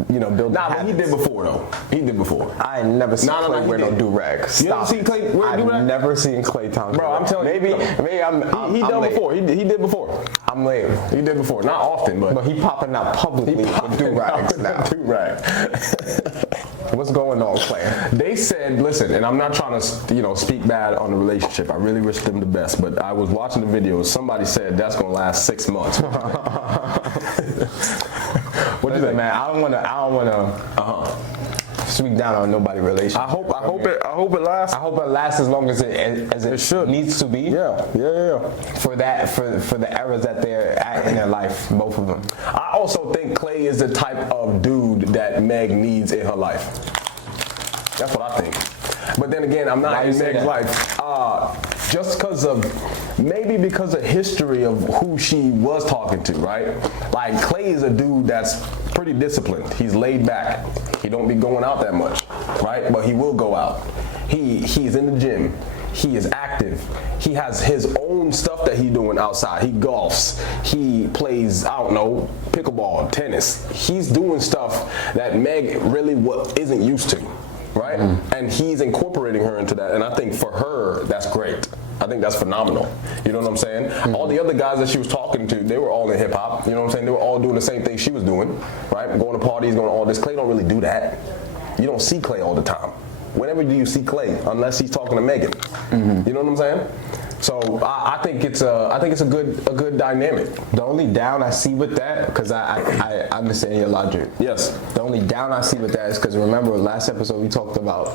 you know, building habits. But he did before though. He did before. I ain't never seen Clay wear no do-rags. You never seen Clay wear do-rags? I've never seen Clay Thompson. Bro, I'm telling you. Maybe I'm He done late. before. He did before. I'm late. He did before. Not often, but he popping out publicly with do-rags now. Do-rag. What's going on, Clay? They said, listen, and I'm not trying to, you know, speak bad on the relationship. I really wish them the best, but I was watching the video. Somebody said that's gonna last 6 months. What do you think, man? I don't wanna speak down on nobody's relationship. I hope it lasts. I hope it lasts as long as it should. needs to be. Yeah. For the eras that they're at in their life, both of them. I also think Clay is the type of dude that Meg needs in her life. That's what I think. But then again, I'm not in Meg's life. Just because of history of who she was talking to, right? Like, Clay is a dude that's pretty disciplined. He's laid back. He don't be going out that much, right? But he will go out. He's in the gym. He is active. He has his own stuff that he's doing outside. He golfs. He plays, I don't know, pickleball, tennis. He's doing stuff that Meg really isn't used to, right? And he's incorporating her into that. And I think for her, that's great. I think that's phenomenal. You know what I'm saying? All the other guys that she was talking to, they were all in hip hop. You know what I'm saying? They were all doing the same thing she was doing, right? Going to parties, going to all this. Clay don't really do that. You don't see Clay all the time. Whenever do you see Clay, unless he's talking to Megan? You know what I'm saying? So I think it's a good dynamic. The only down I see with that, because I understand your logic. Yes. The only down I see with that is because remember last episode we talked about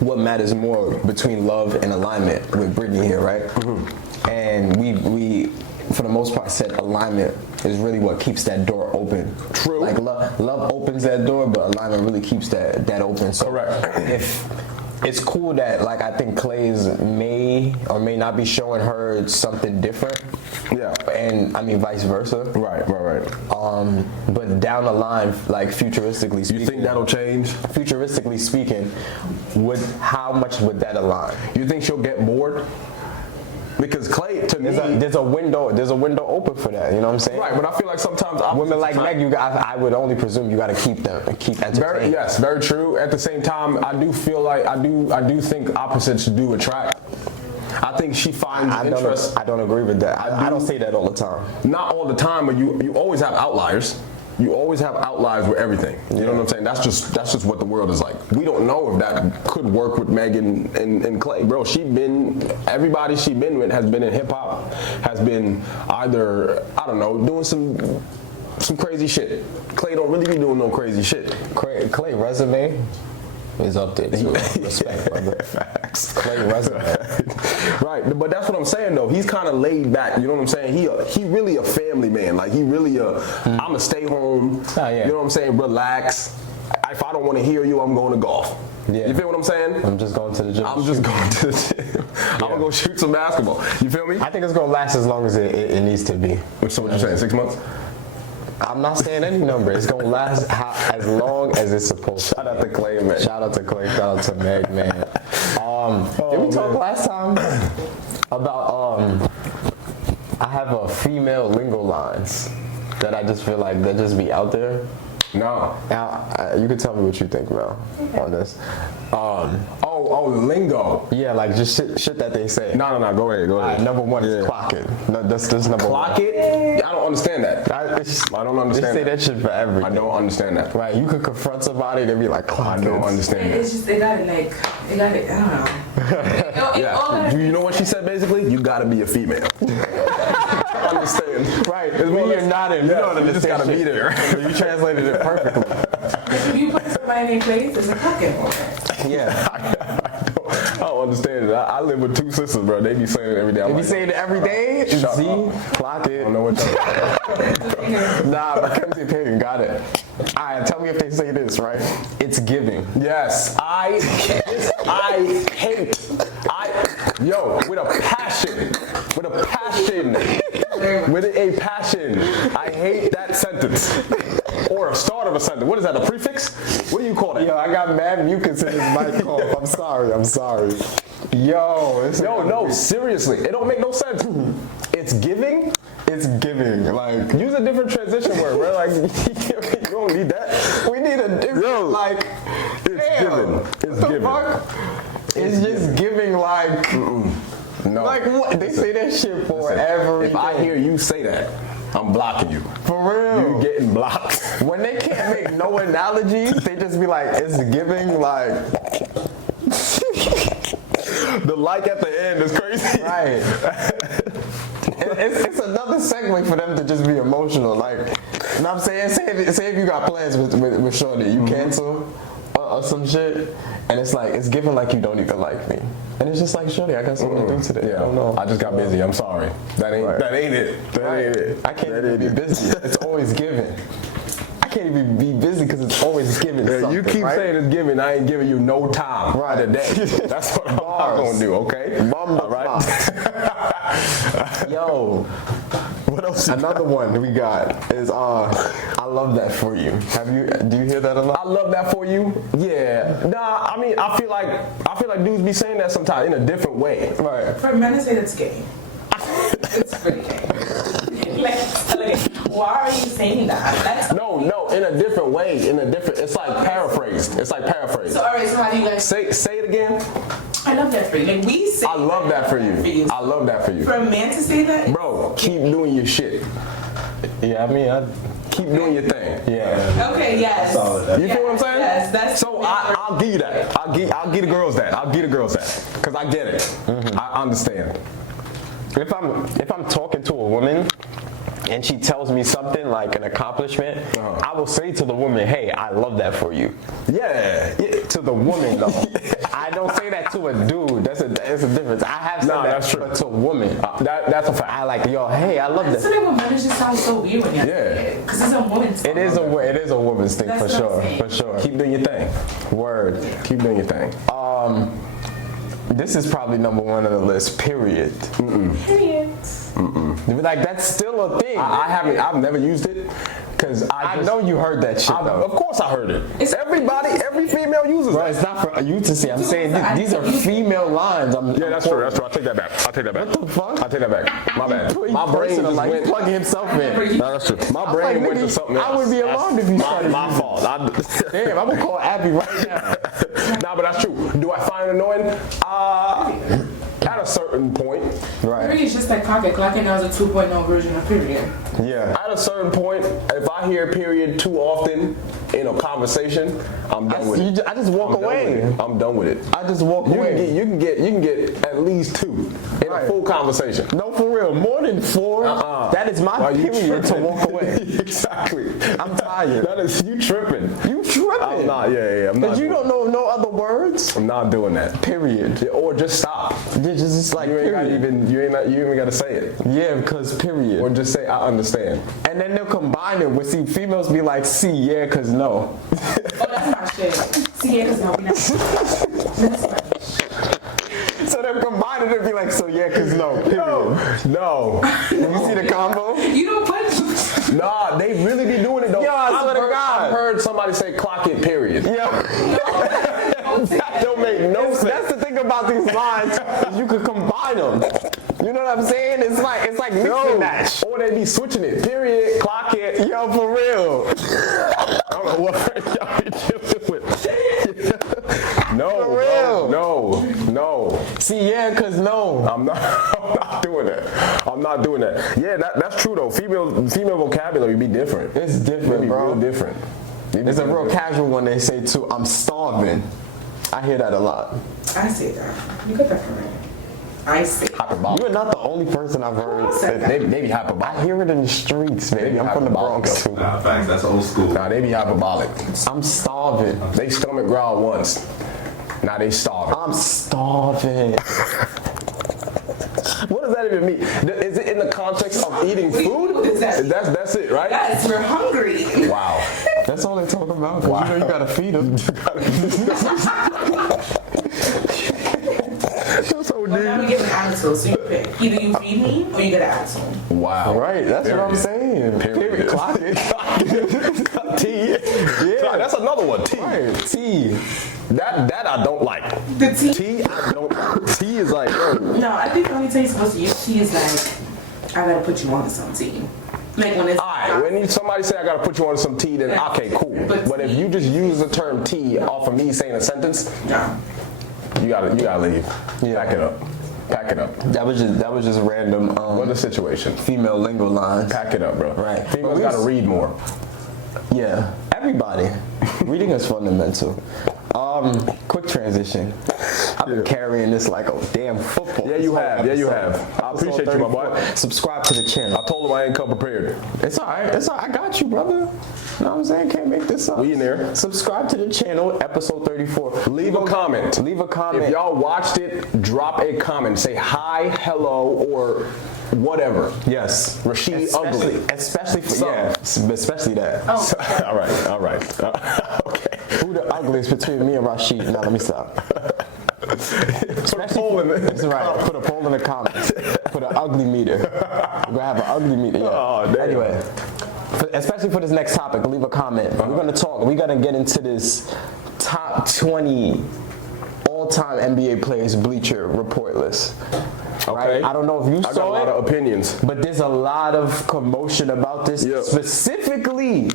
what matters more between love and alignment with Brittany here, right? And we for the most part said alignment is really what keeps that door open. True. Like love opens that door, but alignment really keeps that open. So correct. If it's cool that, like, I think Clay's may or may not be showing her something different. Yeah. And I mean vice versa. Right. But down the line, like futuristically speaking. You think that'll change? Futuristically speaking, how much would that align? You think she'll get bored? Because Clay, to me, there's a window open for that. You know what I'm saying? Right, but I feel like sometimes women like Meg, I would only presume you got to keep entertaining. Yes, very true. At the same time, I do feel like I do think opposites do attract. I think she finds interest. I don't agree with that. I don't say that all the time. Not all the time, but you always have outliers. You always have outliers with everything. You know what I'm saying? That's just what the world is like. We don't know if that could work with Megan and Clay. Bro, everybody she been with has been in hip hop, has been either, I don't know, doing some some crazy shit. Clay don't really be doing no crazy shit. Clay resume is up there too. Respect, brother. Facts. Clay resume. Right, but that's what I'm saying though. He's kind of laid back. You know what I'm saying? He really a family man. Like he really I'ma stay home. Oh, yeah. You know what I'm saying? Relax. If I don't want to hear you, I'm going to golf. Yeah. You feel what I'm saying? I'm just going to the gym. I'm just going to the gym. I'm gonna go shoot some basketball. You feel me? I think it's gonna last as long as it needs to be. So what you saying? 6 months? I'm not saying any number. It's gonna last as long as it's supposed to. Shout out to Clay, man. Shout out to Clay. Shout out to Meg, man. Did we talk last time about I have a female lingo lines that I just feel like that just be out there. No. Now, you can tell me what you think, Mel, on this. Lingo. Yeah, like just shit that they say. No. Go ahead. Number one is clock it. No, that's number Clock one. it? I don't understand that. I don't understand They say that shit for everything. I don't understand that. Right, you could confront somebody, they be like, clock I it. don't understand that. It's just they got it. I don't know. Do you know what she said basically? You gotta be a female. Understand. Right, because when you're not in, you don't you just understand gotta be shit. there. You translated it perfectly. If you put somebody in their place, it's a fucking. Yeah. I don't understand it. I live with 2 sisters, bro. They be saying it every day. They be saying it every day. Shut See? up. Clock I it. don't know what that Nah, Mackenzie's opinion, got it. Alright, tell me if they say this, right? It's giving. Yes, I hate. With a passion. I hate that sentence. Or a start of a sentence. What is that, a prefix? What do you call that? Yo, I got mad mucus in this mic off. I'm sorry. Yo, No, seriously. It don't make no sense. It's giving? It's giving. Like, Use a different transition word, bro. Like, you don't need that. we need a different, like, It's giving. It's what giving. the fuck? It's just giving, like, No. like what? They say that shit for Listen, everything. if I hear you say that, I'm blocking you. For real. You getting blocked. When they can't make no analogies, they just be like, it's giving, like, The like at the end is crazy. right. It's another segue for them to just be emotional. Like, you know what I'm saying? Say if you got plans with Shorty, you cancel or some shit, and it's like, it's given like you don't even like me. And it's just like, Shorty, I got something to do today. Yeah, I don't know. I just got busy. I'm sorry. That ain't it. That ain't it. I can't even be busy. It's always given. I can't even be busy because it's always given something, You keep right? saying it's giving. I ain't giving you no time Right. of the day. That's what I'm not gonna do. Okay. All right. Yo. What else? Another one we got is I love that for you. Do you hear that a lot? I love that for you. Yeah. Nah. I mean, I feel like dudes be saying that sometimes in a different way. Right. For men to say that's gay. It's pretty gay. like, why are you saying that? That's No, in a different way. It's like paraphrased. So alright, so how do you guys Say it again. I love that for you. Like we say I love that for you. I love that for you. For a man to say that, Bro, keep doing your shit. Yeah, I mean, Keep doing your thing. yeah. okay, yes. You feel what I'm saying? Yes, that's so. I'll give you that. I'll give the girls that. Cause I get it. I understand. If I'm talking to a woman and she tells me something like an accomplishment, I will say to the woman, hey, I love that for you. Yeah. To the woman though. I don't say that to a dude. That's a difference. I have said that, that's true. but to a woman. That's a fact. I like, yo, hey, I love So that. like when men just sounds so weird when you say it. Because it's a woman's It is a woman's thing. That's for what I'm sure. saying. For sure. Keep doing your thing. Word. Keep doing your thing. This is probably number one on the list, period. Period. Like, that's still a thing. I've never used it. Cause I know you heard that shit though. Of course I heard it. It's- Every female uses Bro, it. it's not for you to see. I'm saying these are female lines. Yeah, that's true. That's true. I take that back. What the fuck? I take that back. My bad. Put My you brain personal, just like, went. plugging himself in. No, that's true. My I'm brain like, went to nigga, something else. I would be alarmed if you started my using fault. Damn, I'm gonna call Abby right now. Nah, but that's true. Do I find it annoying? At a certain point. Right. Period is just like pocket clocking. That was a 2.0 version of period. Yeah. At a certain point, if I hear period too often in a conversation, I'm done with it. I just walk away. I'm done with it. I just walk away. You can get at least 2 in Right. a full conversation. No, for real. More than 4. That is my Why you period to tripping? walk away. Exactly. I'm tired. That is, you tripping. You tripping. I'm not, yeah. I'm not. Because you don't know no other words. I'm not doing that. Period. Yeah, or just stop. Yeah, just like You ain't got period. you ain't even got to say it. Yeah, because period. Or just say, I understand. And then they'll combine it with, see, females be like, see, yeah, because no. Oh, that's my shit. See, yeah, because no, we not. So they'll combine it and be like, so yeah, because no, period. No. You see the combo? You don't put. Nah, they really be doing it though. Yo, I swear to God. I've heard somebody say clock it, period. Yeah. That don't make no sense. That's the thing about these lines, is you could combine them. You know what I'm saying? It's like mix and match. Or they be switching it. Period, clock it. Yo, for real. I don't know what y'all be dealing with. No, For real. No. See, yeah, because no. I'm not doing that. I'm not doing that. Yeah, that's true though. Female vocabulary be different. It's different, It be bro. real different. There's a real casual one they say too, I'm starving. I hear that a lot. I say that. You got that from me. I say that. Hyperbolic. You're not the only person I've heard said say that. They be hyperbolic. I hear it in the streets, baby. I'm from the hyperbolic, Bronx though. too. Nah, facts, that's old school. Nah, they be hyperbolic. I'm starving. They stomach growl once. Now they starving. I'm starving. What does that even mean? Is it in the context of eating food? What is that? That's it, right? Yes, we're hungry. Wow. That's all they talk about. 'Cause you know you gotta feed them. So Well, now we deep. get an attitude, so you pick. Either you feed me or you get an attitude. Wow. Right, that's what I'm saying. Period. Clock it. T. Yeah. That's another one. T. Right, T. That I don't like. The tea. T I don't. T is like, yo. No, I think the only time you're supposed to use tea is like, I gotta put you on to some tea. Like when it's. Alright, when somebody say I gotta put you on some T, then okay, cool. But if you just use the term T off of me saying a sentence, No. you gotta leave. Yeah. Pack it up. Pack it up. That was just random What a situation. female lingo lines. Pack it up, bro. Right. Females But we gotta s- read more. Yeah, everybody. Reading is fundamental. Quick transition. I've been carrying this like a damn football. Yeah, you this whole have. Yeah, you episode. have. I Episode appreciate you, my boy. 34. Subscribe to the channel. I told him I ain't come prepared. It's alright. It's alright. I got you, brother. You know what I'm saying? Can't make this up. We in there. Subscribe to the channel, episode 34. Leave a comment. Leave a comment. If y'all watched it, drop a comment. Say hi, hello, or whatever. Yes. Rashid Ugly. Especially for Some. especially that. Oh, All right. Okay. Who the ugliest between me and Rashid? Now let me stop. Put a poll in That's there. right. Put a poll in the comments. Put an ugly meter. We're gonna have an ugly meter. Yeah. Oh, damn. Anyway, especially for this next topic, leave a comment. We're gonna talk. We gotta get into this top 20 all-time NBA players Bleacher Report list. Okay. Right? I don't know if you I got a saw lot it, of opinions. but there's a lot of commotion about this, Yep. specifically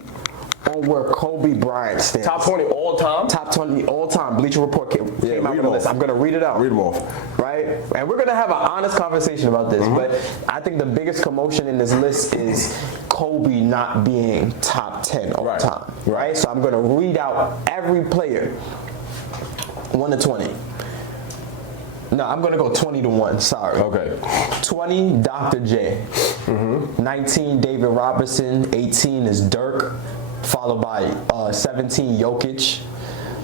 on where Kobe Bryant stands. Top 20 all time? Top 20 all time. Bleacher Report came out read with them a list. off. I'm going to read it out. Read them off. Right? And we're going to have an honest conversation about this. But I think the biggest commotion in this list is Kobe not being top 10 all Right. time. Right? So I'm going to read out every player 1 to 20. No, I'm going to go 20 to 1. Sorry. Okay. 20, Dr. J. 19, David Robinson. 18 is Dirk, followed by 17, Jokic.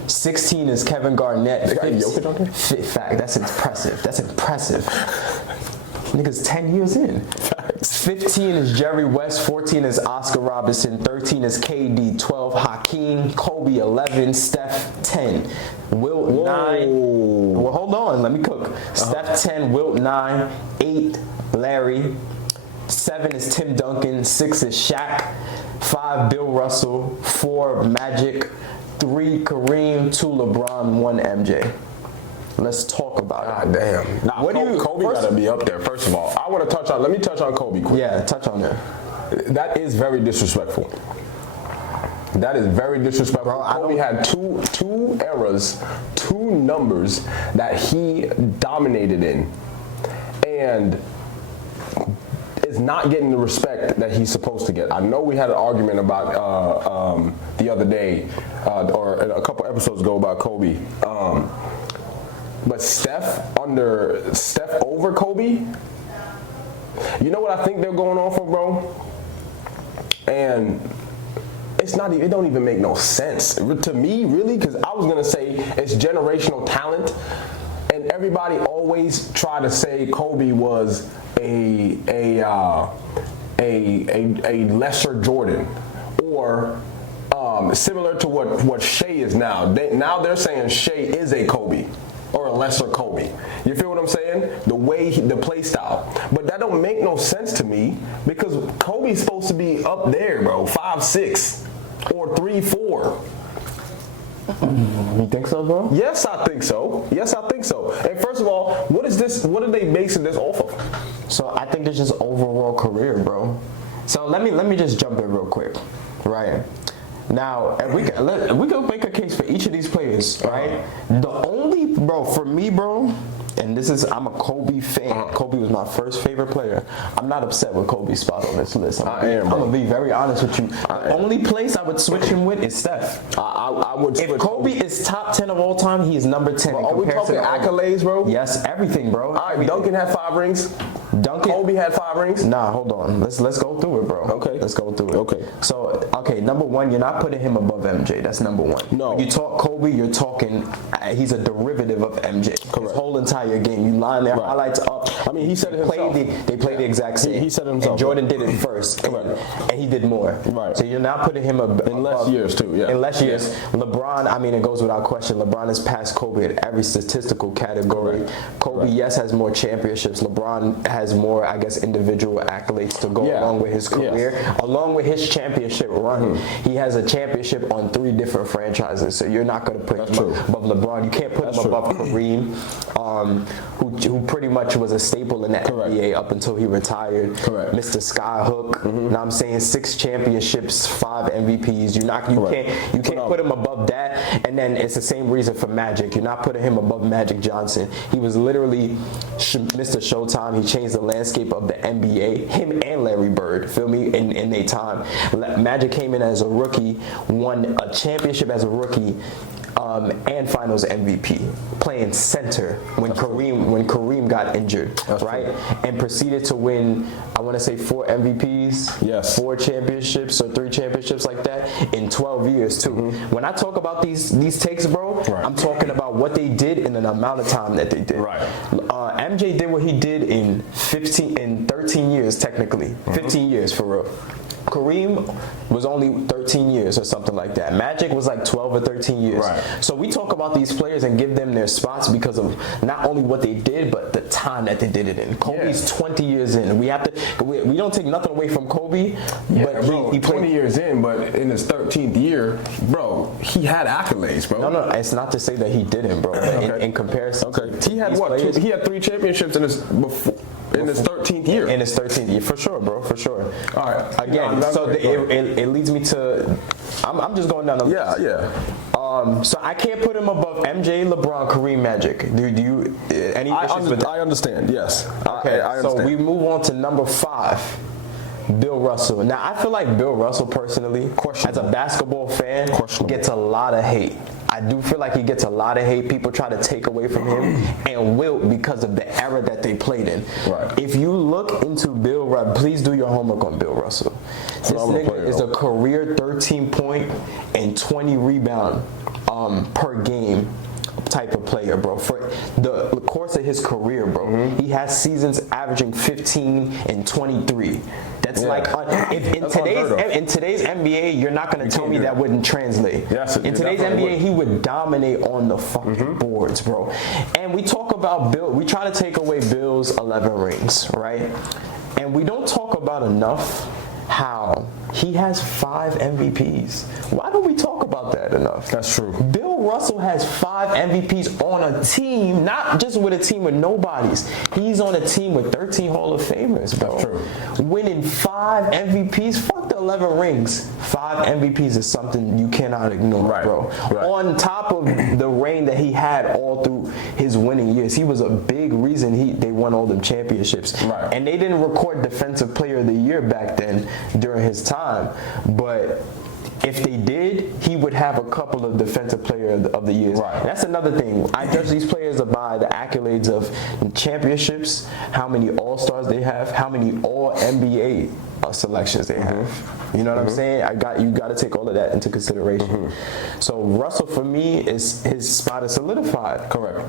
16 is Kevin Garnett. They got Jokic on there? Fact, that's impressive. That's impressive. Niggas 10 years in. 15 is Jerry West. 14 is Oscar Robertson. 13 is KD. 12, Hakeem. Kobe, 11. Steph, 10. Wilt, 9. Well, hold on. Let me cook. Steph, 10. Wilt, 9. 8, Larry. 7 is Tim Duncan. 6 is Shaq. 5, Bill Russell. 4, Magic. 3, Kareem. 2, LeBron. 1, MJ. Let's talk about it. God damn. Nah, What do you- Kobe first- gotta be up there, first of all. Let me touch on Kobe quick. Yeah, touch on it. That is very disrespectful. That is very disrespectful. Bro, I Kobe don't- had two eras, 2 numbers that he dominated in, and is not getting the respect that he's supposed to get. I know we had an argument about the other day, or a couple episodes ago about Kobe. But Steph over Kobe, you know what I think they're going on for, bro? And it's not. It don't even make no sense to me, really, because I was gonna say it's generational talent, and everybody always try to say Kobe was a lesser Jordan, or similar to what Shea is now. Now they're saying Shea is a Kobe or a lesser Kobe. You feel what I'm saying? The way the play style, but that don't make no sense to me because Kobe's supposed to be up there, bro, 5'6" or 3'4". You think so, bro? Yes, I think so. Yes, I think so. And first of all, what is this? What are they basing this off of? So I think it's just overall career, bro. So let me just jump in real quick, right? Now, we can make a case for each of these players, right? The only, bro, for me, bro, and I'm a Kobe fan. Kobe was my first favorite player. I'm not upset with Kobe's spot on this list. I'm gonna be very honest with you. The only place I would switch him with is Steph. I would. If Kobe is top 10 of all time, he is number 10. Are we talking accolades, bro? Yes, everything, bro. All right, Duncan had 5 rings. Duncan. Kobe had 5 rings. Nah, hold on. Let's go through it, bro. Okay. Let's go through it. Okay. So, number one, you're not putting him above MJ. That's number one. No. When you talk Kobe, you're talking, he's a derivative of MJ. Correct. His whole entire game. You line their highlights up. I mean, he said it himself. They played the exact same. He said it himself. And Jordan did it first. Correct. And he did more. Right. So you're not putting him in less years, too. Yeah. In less years. LeBron, I mean, it goes without question. LeBron has passed Kobe at every statistical category. Correct. Kobe, yes, has more championships. LeBron has more, I guess, individual accolades to go along with his career. Along with his championship run, he has a championship on 3 different franchises. So you're not going to put him above LeBron. You can't put him above Kareem, who pretty much was a staple in the NBA up until he retired. Correct. Mr. Skyhook. You know what I'm saying? 6 championships, 5 MVPs. You can't put him above that. And then it's the same reason for Magic. You're not putting him above Magic Johnson. He was literally Mr. Showtime. He changed the landscape of the NBA. Him and Larry Bird, feel me, in their time. Magic came in as a rookie, won a championship as a rookie, and Finals MVP, playing center when Kareem got injured, right? And proceeded to win, I want to say 4 MVPs, yes, 4 championships or 3 championships like that in 12 years too. When I talk about these takes, bro, I'm talking about what they did in an amount of time that they did. Right. MJ did what he did in 13 years technically, 15 years for real. Kareem was only 13 years or something like that. Magic was like 12 or 13 years. Right. So we talk about these players and give them their spots because of not only what they did, but the time that they did it in. Kobe's 20 years in. We don't take nothing away from Kobe, but he played 20 years in, but in his 13th year, bro, he had accolades, bro. No, it's not to say that he didn't, bro. In comparison, he had what? Players, he had 3 championships in his 13th year. In his 13th year, for sure, bro, for sure. All right. Again, it leads me to. I'm just going down the list. Yeah. So I can't put him above MJ, LeBron, Kareem, Magic. Do you any issues with that? I understand. Yes. Okay. I understand. So we move on to number 5. Bill Russell. Now I feel like Bill Russell personally, as a basketball fan, gets a lot of hate. I do feel like he gets a lot of hate. People try to take away from him and wilt because of the era that they played in. Right. If you look into Bill Russell, please do your homework on Bill Russell. This nigga is a career 13-point and 20 rebound per game type of player, bro. For the course of his career, bro, he has seasons averaging 15 and 23. That's like in today's NBA, you're not gonna tell me that wouldn't translate. In today's NBA, he would dominate on the fucking boards, bro. And we talk about Bill. We try to take away Bill's 11 rings, right? And we don't talk about enough how he has 5 MVPs. Why don't we talk about that enough? That's true. Bill Russell has 5 MVPs on a team, not just with a team with nobodies. He's on a team with 13 Hall of Famers, bro. That's true. Winning 5 MVPs, fuck the 11 rings. 5 MVPs is something you cannot ignore, bro. Right. On top of the reign that he had all through his winning years, he was a big reason they won all them championships. Right. And they didn't record Defensive Player of the Year back then during his time, but if they did, he would have a couple of Defensive Player of the Years. Right. That's another thing. I judge these players by the accolades of championships, how many All-Stars they have, how many All-NBA selections they have. You know what I'm saying? You got to take all of that into consideration. So Russell, for me, his spot is solidified. Correct.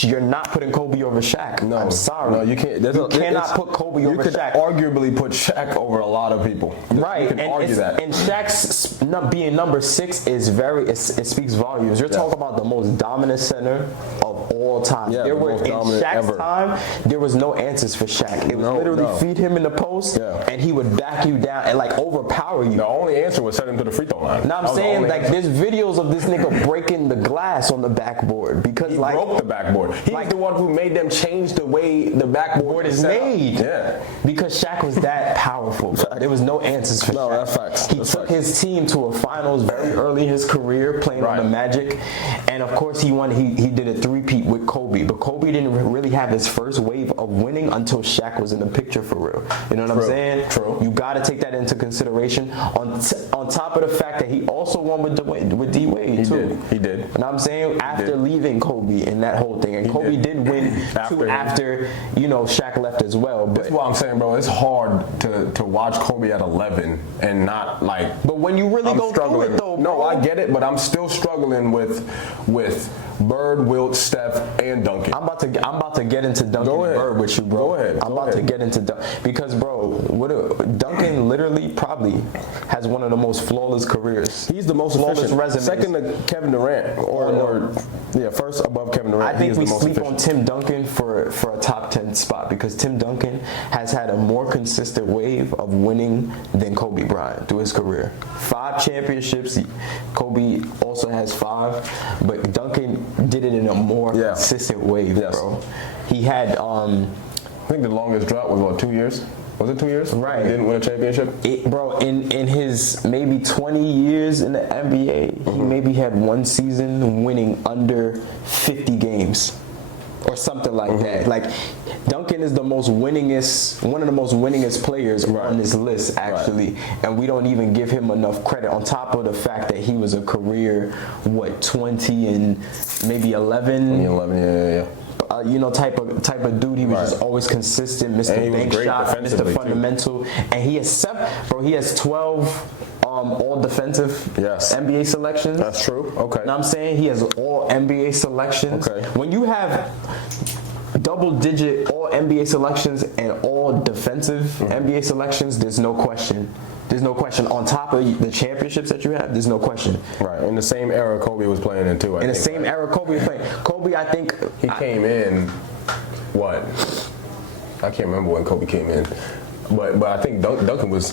You're not putting Kobe over Shaq. No, I'm sorry. No, you can't. You cannot put Kobe over Shaq. You could arguably put Shaq over a lot of people. Right, You can argue that. And Shaq's being number 6 is it speaks volumes. You're talking about the most dominant center of all time. Yeah, there the were most in dominant Shaq's ever. time, there was no answers for Shaq. It was literally feed him in the post, and he would back you down and like overpower you. The only answer was set him to the free throw line. Now That I'm was the saying only like answer. there's videos of this nigga breaking the glass on the backboard because He like broke the backboard. He was the one who made them change the way the backboard is set up. made. Yeah. Because Shaq was that powerful. Bro. There was no answers for No, Shaq. that's facts. He That's took facts. his team to a finals very early in his career, playing on the Magic, and of course he won. He did a three-peat with Kobe, but Kobe didn't really have his first wave of winning until Shaq was in the picture for real. You know what I'm saying? True. You got to take that into consideration. On top of the fact that he also won with D Wade too. He did. And I'm saying after leaving Kobe and that whole thing, and Kobe did win after Shaq left as well. But That's what I'm saying, bro. It's hard to watch Kobe at 11 and not like. But when you really go through it, though, no, bro. I get it, but I'm still struggling with Bird, Wilt, Steph, and Duncan. I'm about to get into Duncan Go and ahead. Bird with you, bro. Go ahead. I'm about to get into because, bro, Duncan literally probably has one of the most flawless careers. He's the most flawless efficient. resumes. Second to Kevin Durant, or first above Kevin Durant. I think he we is the most sleep efficient. on Tim Duncan for a top 10 spot because Tim Duncan has had a more consistent wave of winning than Kobe Bryant through his career. 5 championships. Kobe also has 5, but Duncan did it in a more consistent wave, bro. He had I think the longest drought was what, 2 years? Was it 2 years? Right. He didn't win a championship? Bro, in his maybe 20 years in the NBA, he maybe had one season winning under 50 games or something like that. Like Duncan is the most winningest, one of the most winningest players on this list actually, and we don't even give him enough credit on top of the fact that he was a career 20 and maybe 11. 2011, yeah. Type of dude. He was just always consistent, Mr. Bank shot, Mr. Fundamental, and he has 12 all defensive NBA selections. That's true. Okay. And I'm saying he has all NBA selections. Okay. When you have double-digit all NBA selections and all defensive NBA selections, there's no question. There's no question. On top of the championships that you have, there's no question. Right. In the same era Kobe was playing in too. In the same era Kobe was playing. Kobe, I think he came in. What? I can't remember when Kobe came in, but I think Duncan was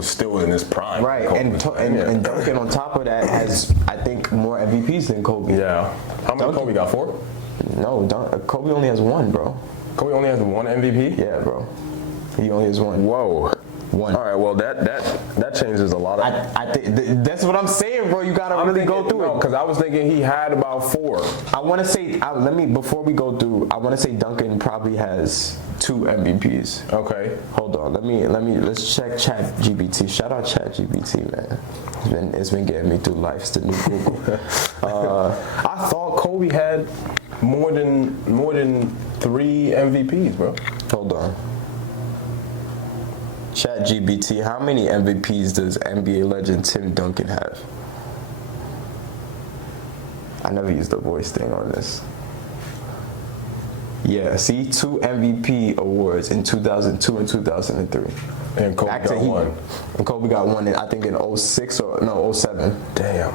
still in his prime. Right. And Duncan on top of that has I think more MVPs than Kobe. Yeah. How many Kobe got? 4? No, Kobe only has 1, bro. Kobe only has 1 MVP? Yeah, bro. He only has 1. Whoa. 1. All right, well that changes a lot of. I think that's what I'm saying, bro. You gotta really go through it. Because I was thinking he had about 4. I want to say before we go through, I want to say Duncan probably has 2 MVPs. Okay. Hold on. Let's check ChatGPT. Shout out ChatGPT, man. It's been getting me through life. It's the new Google. I thought Kobe had more than 3 MVPs, bro. Hold on. ChatGPT, how many MVPs does NBA legend Tim Duncan have? I never used the voice thing on this. Yeah, see, 2 MVP awards in 2002 and 2003. And Kobe got 1. And Kobe got 1, I think in 06 or no 07. Damn.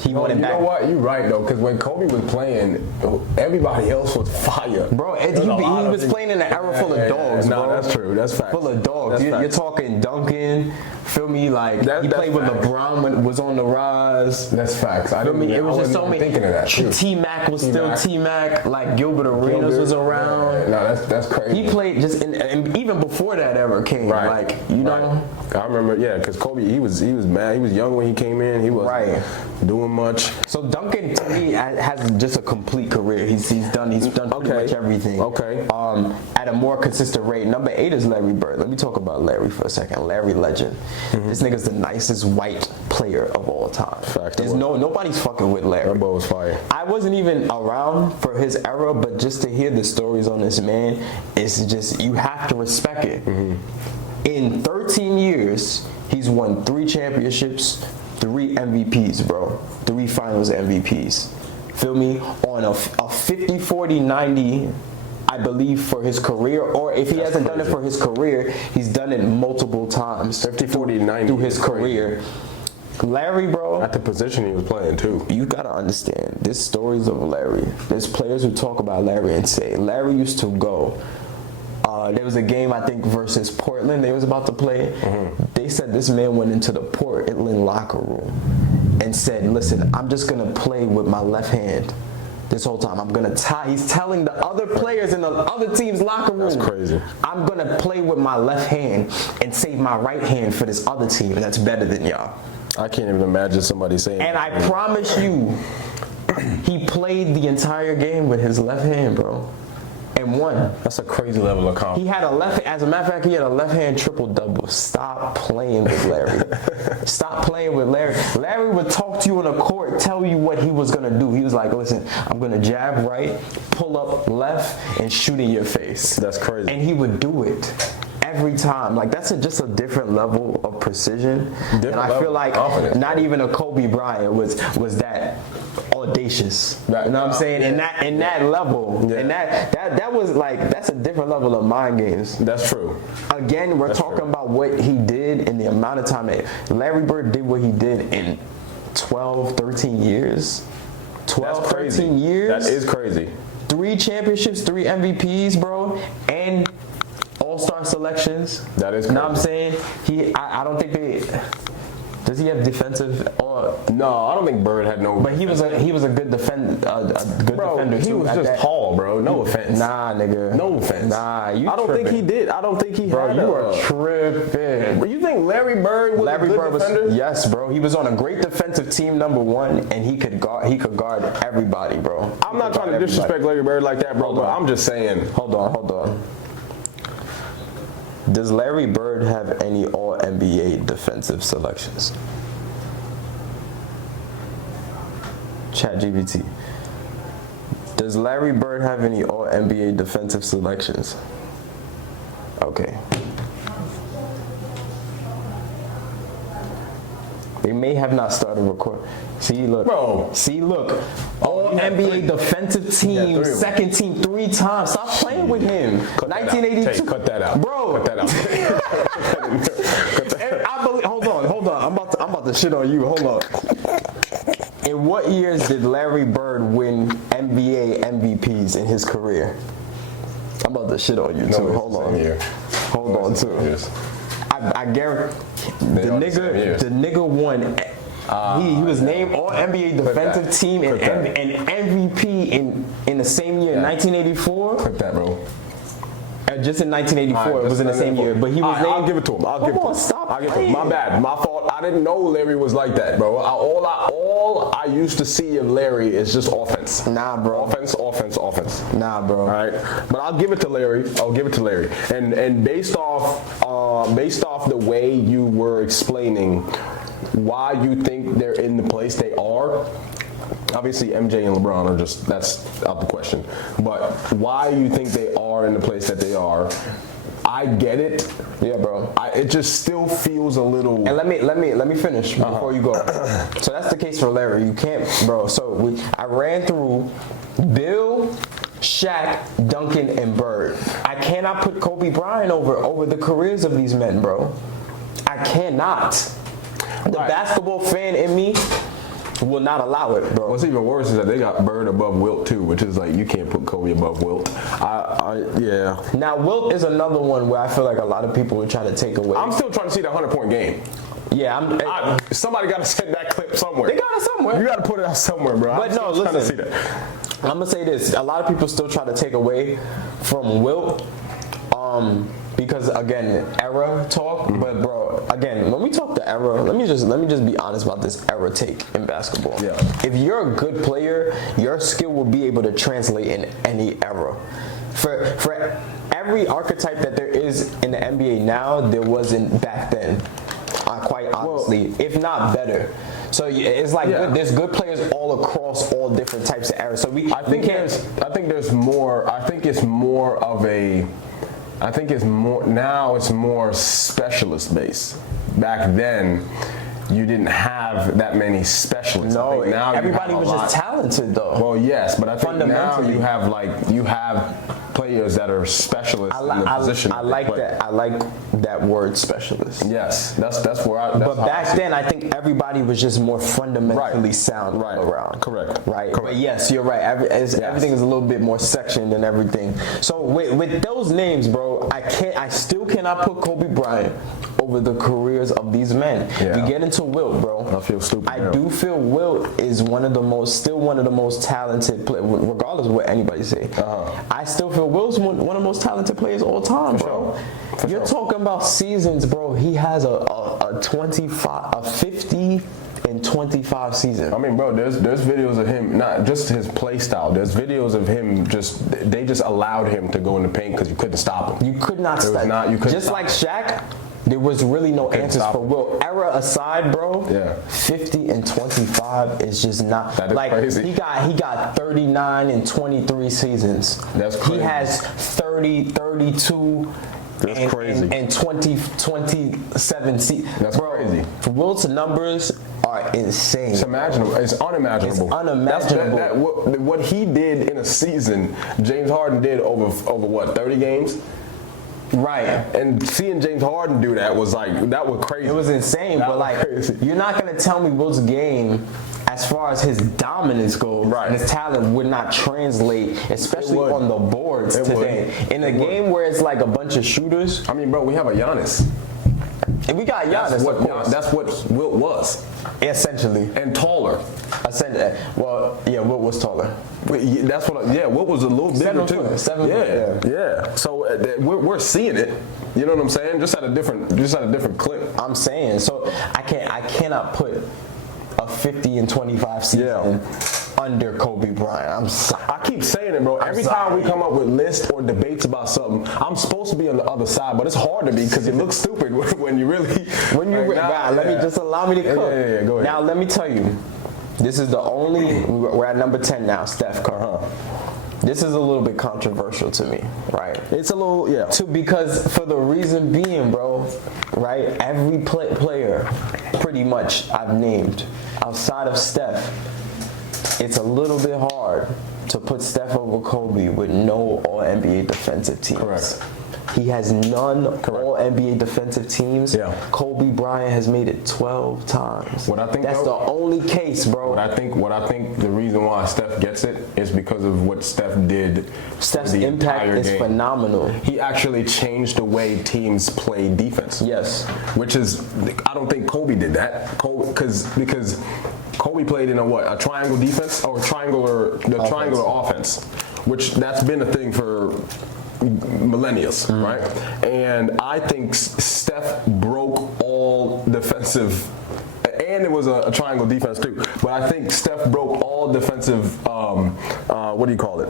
He won it You back. know what? You're right though, because when Kobe was playing, everybody else was fire. Bro, he was playing in an era full of dogs, bro. No, that's true. That's fact. Full of dogs. You're talking Duncan. Feel me? Like he played with LeBron when it was on the rise. That's facts. I mean, it was just so many. Thinking of that. T-Mac was still T-Mac. Like Gilbert Arenas was around. No, that's crazy. He played just and even before that ever came. Right. Like you know. I remember, because Kobe, he was mad. He was young when he came in. He wasn't doing much. So Duncan, to me, has just a complete career. He's done pretty much everything. Okay. At a more consistent rate. Number 8 is Larry Bird. Let me talk about Larry for a second. Larry legend. This nigga's the nicest white player of all time. There's nobody's fucking with Larry. That boy was fire. I wasn't even around for his era, but just to hear the stories on this man, it's just you have to respect it. In 13 years, he's won 3 championships, 3 MVPs, bro. 3 finals MVPs. Feel me? On a 50, 40, 90, I believe, for his career. Or if he hasn't done it for his career, he's done it multiple times. 50, 40, 90 through his career. Larry, bro. At the position he was playing, too. You gotta understand, there's stories of Larry. There's players who talk about Larry and say, Larry used to go. There was a game, I think, versus Portland they was about to play. They said this man went into the Portland locker room and said, listen, I'm just going to play with my left hand this whole time. I'm going to tie. He's telling the other players in the other team's locker room. That's crazy. I'm going to play with my left hand and save my right hand for this other team that's better than y'all. I can't even imagine somebody saying And that. I promise you, he played the entire game with his left hand, bro. And won. That's a crazy level of confidence. He had a left, as a matter of fact, he had a left-hand triple-double. Stop playing with Larry. Stop playing with Larry. Larry would talk to you on the court, tell you what he was going to do. He was like, listen, I'm going to jab right, pull up left, and shoot in your face. That's crazy. And he would do it every time. Like, that's just a different level of precision. And I feel like not even a Kobe Bryant was that audacious. Right. You know what I'm saying? In that level. Yeah. And that was like, that's a different level of mind games. That's true. Again, we're talking about what he did in the amount of time that Larry Bird did what he did in 12, 13 years. 12, That's crazy. 13 years. That is crazy. 3 championships, 3 MVPs, bro, and all-star selections. That is crazy. You know what I'm saying? I don't think they... Does he have defensive or... No, I don't think Bird had no... But he was a good defender. Defender he too. was at just that. tall, bro. No offense. Nah, nigga. No offense. Nah, you I don't tripping. think he did. I don't think he Bro, had you are tripping. You think Larry Bird was a good defender? Yes, bro. He was on a great defensive team, number 1, and he could guard everybody, bro. I'm not trying to disrespect Larry Bird like that, bro, but I'm just saying. Hold on. Does Larry Bird have any All-NBA defensive selections? ChatGPT. Does Larry Bird have any All-NBA defensive selections? Okay. They may have not started recording. See, look. Bro. See, look. All-NBA defensive team, second team, 3 times. Stop playing with him. 1982. Cut that out. Bro. Cut that out. Hold on. I'm about to shit on you. Hold on. In what years did Larry Bird win NBA MVPs in his career? I'm about to shit on you too. Hold on too. I guarantee the nigga won. He was named All NBA defensive team and MVP in the same year, 1984. Cut that, bro. Just in 1984, it was in the same year. But he was named. I'll give it to him. I'll give it to him. My bad. My fault. I didn't know Larry was like that, bro. All I used to see of Larry is just offense. Nah, bro. Offense. Nah, bro. All right. But I'll give it to Larry. And based off the way you were explaining why you think they're in the place they are. Obviously, MJ and LeBron are that's out the question. But why you think they are in the place that they are, I get it. Yeah, bro. It just still feels a little. And let me finish before you go. So that's the case for Larry. You can't, bro. So I ran through Bill, Shaq, Duncan, and Bird. I cannot put Kobe Bryant over the careers of these men, bro. I cannot. The basketball fan in me will not allow it, bro. What's even worse is that they got Bird above Wilt too, which is like you can't put Kobe above Wilt. Yeah. Now Wilt is another one where I feel like a lot of people are trying to take away. I'm still trying to see the 100-point game. Yeah, somebody got to send that clip somewhere. They got it somewhere. You got to put it out somewhere, bro. But no, listen. To see that. I'm gonna say this: a lot of people still try to take away from Wilt, because again, era talk. But bro, again, when we talk the era, let me just be honest about this era take in basketball. Yeah. If you're a good player, your skill will be able to translate in any era. For every archetype that there is in the NBA now, there wasn't back then. Quite honestly, if not better. So it's like there's good players all across all different types of eras. So I think it's more of a I think it's more specialist based. Back then, you didn't have that many specialists. No, now everybody was just talented though. Well, yes, but I think now Fundamentally. you have players that are specialists in the position. I like that. I like that word, specialist. Yes, that's where I. But back then, I think everybody was just more fundamentally sound all around. Correct. Right. Correct. But yes, you're right. Everything is a little bit more sectioned and everything. So with those names, bro, I still cannot put Kobe Bryant over the careers of these men. Yeah. We get into Wilt, bro. I feel stupid. I do feel Wilt is still one of the most talented players, regardless of what anybody say. I still feel Wilt's one of the most talented players all time, bro. You're talking about seasons, bro. He has a 50 and 25 season. I mean, bro, there's videos of him, not just his play style. There's videos of him they just allowed him to go in the paint because you couldn't stop him. You could not stop. You couldn't just stop like him. Shaq. There was really no answers stop for him. Wilt. Era aside, bro. Yeah. 50 and 25 is just not That is like crazy. he got 39 and 23 seasons. That's crazy. He has 30, 32 That's crazy. and 27 seasons. That's crazy. Wilt's numbers are insane. It's unimaginable. It's unimaginable. It's unimaginable. What he did in a season, James Harden did over what, 30 games? Right. And seeing James Harden do that was crazy. It was insane, That but was like crazy. you're not gonna tell me Wilt's game, as far as his dominance goes, Right. and his talent would not translate, especially would. on the boards It today. would. In a It would. game where it's like a bunch of shooters, I mean, bro, we have a Giannis. and we got Giannis, That's what Wilt was, essentially. and taller. Well, yeah, Wilt was taller. That's what. Wilt was a little bigger too. 7'4". Yeah. So we're seeing it. You know what I'm saying? Just at a different clip. I'm saying, so I cannot put a 50 and 25 season under Kobe Bryant. I'm sorry. I keep saying it, bro. Every time we come up with lists or debates about something, I'm supposed to be on the other side, but it's hard to be because it looks stupid when you really. Let me just allow me to cook. Yeah, go ahead. Now let me tell you, this is the only. We're at number 10 now, Steph Curry. This is a little bit controversial to me, right? It's a little, Because for the reason being, bro, right? Every player, pretty much, I've named outside of Steph. It's a little bit hard to put Steph over Kobe with no All-NBA defensive teams. Correct. He has none All-NBA defensive teams. Yeah. Kobe Bryant has made it 12 times. What I think That's though- the only case, bro. What I think the reason why Steph gets it is because of what Steph did. Steph's for the impact entire is game. phenomenal. He actually changed the way teams play defense. Yes. Which is, I don't think Kobe did that. Because Kobe played in a triangle defense or triangular offense, which that's been a thing for millennia, right? And I think Steph broke all defensive, and it was a triangle defense too. But I think Steph broke all defensive. What do you call it?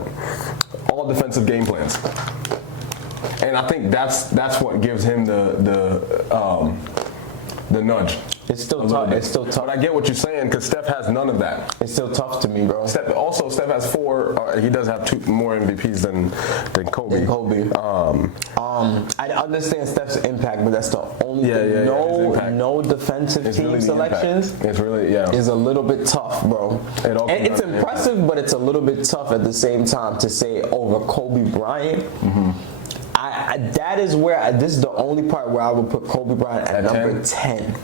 All defensive game plans. And I think that's what gives him the nudge. It's still tough. It's still tough. But I get what you're saying because Steph has none of that. It's still tough to me, bro. Steph has 4. He does have 2 more MVPs than Kobe. I understand Steph's impact, but that's the only thing. his impact. No defensive It's team really the selections. impact. It's really is a little bit tough, bro. It all And it's comes down to impressive, but it's a little bit tough at the same time to say over Kobe Bryant. That is where this is the only part where I would put Kobe Bryant at number 10.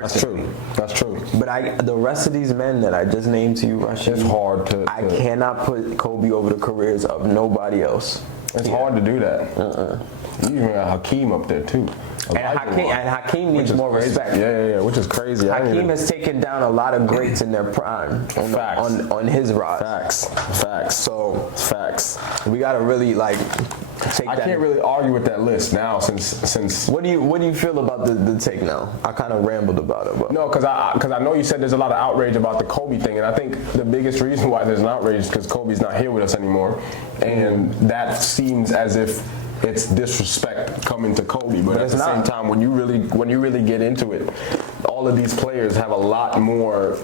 That's true. That's true. But the rest of these men that I just named to you, Rashid, It's hard to. I cannot put Kobe over the careers of nobody else. It's hard to do that. You even got Hakeem up there too. And Hakeem needs more respect. Yeah, which is crazy. Hakeem has taken down a lot of greats in their prime on his rise. Facts. So Facts. we gotta really take I that. can't really argue with that list now since. What do you feel about the take now? I kind of rambled about it, but No, because I know you said there's a lot of outrage about the Kobe thing, and I think the biggest reason why there's an outrage is because Kobe's not here with us anymore, and that seems as if it's disrespect coming to Kobe. But at the same time, when you really get into it, all of these players have a lot more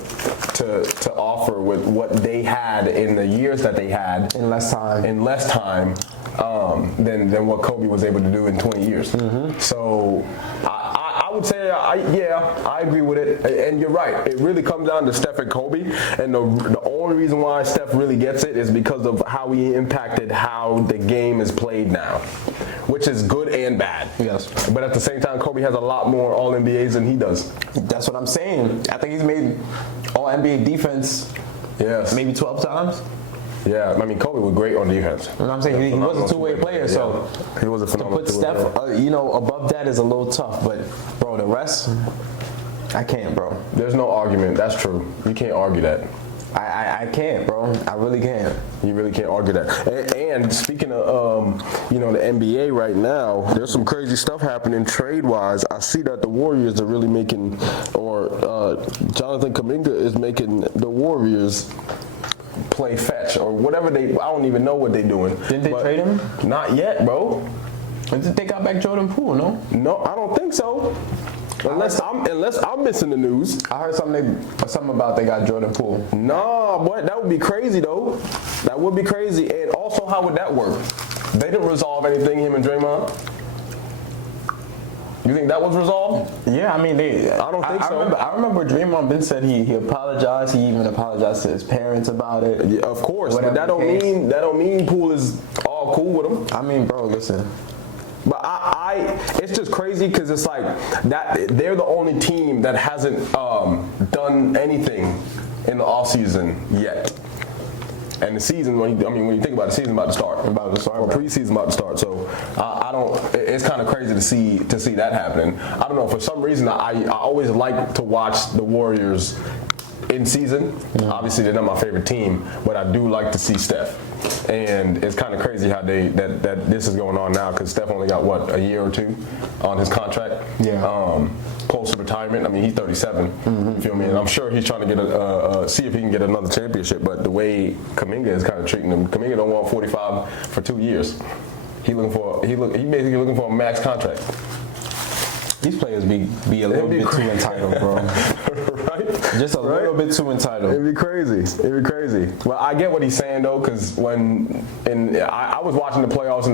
to offer with what they had in the years that they had in less time. than what Kobe was able to do in 20 years. So I would say, I agree with it. And you're right. It really comes down to Steph and Kobe. And the only reason why Steph really gets it is because of how he impacted how the game is played now, which is good and bad. Yes. But at the same time, Kobe has a lot more All-NBAs than he does. That's what I'm saying. I think he's made All-NBA defense maybe 12 times. Yeah, I mean, Kobe was great on defense. You know what I'm saying? He was a two-way player, so he was a phenomenal to put Steph, above that is a little tough. But, bro, the rest, I can't, bro. There's no argument. That's true. You can't argue that. I can't, bro. I really can't. You really can't argue that. And speaking of, the NBA right now, there's some crazy stuff happening trade-wise. I see that the Warriors are really making, Jonathan Kuminga is making the Warriors play fetch or whatever I don't even know what they're doing. Didn't they trade him? Not yet, bro. They got back Jordan Poole, no? No, I don't think so. Unless I'm missing the news. I heard something about they got Jordan Poole. Nah, boy, that would be crazy though. That would be crazy. And also, how would that work? They didn't resolve anything, him and Draymond. You think that was resolved? Yeah, I mean, I don't think so. I remember Draymond Ben said he apologized. He even apologized to his parents about it. Yeah, of course, but that don't mean Poole is all cool with him. I mean, bro, listen. But it's just crazy because it's like that they're the only team that hasn't done anything in the offseason yet. And the season, when you think about it, the season's about to start. Or preseason's about to start. So I don't. It's kind of crazy to see that happening. I don't know. For some reason, I always like to watch the Warriors in season. Obviously, they're not my favorite team, but I do like to see Steph. And it's kind of crazy how that this is going on now because Steph only got a year or two on his contract. Yeah. Close to retirement. I mean, he's 37. You feel me? And I'm sure he's trying to get see if he can get another championship. But the way Kuminga is kind of treating him, Kuminga don't want 45 for 2 years. He basically looking for a max contract. These players be a little bit too entitled, bro. Right? Just a little bit too entitled. It'd be crazy. Well, I get what he's saying though, because I was watching the playoffs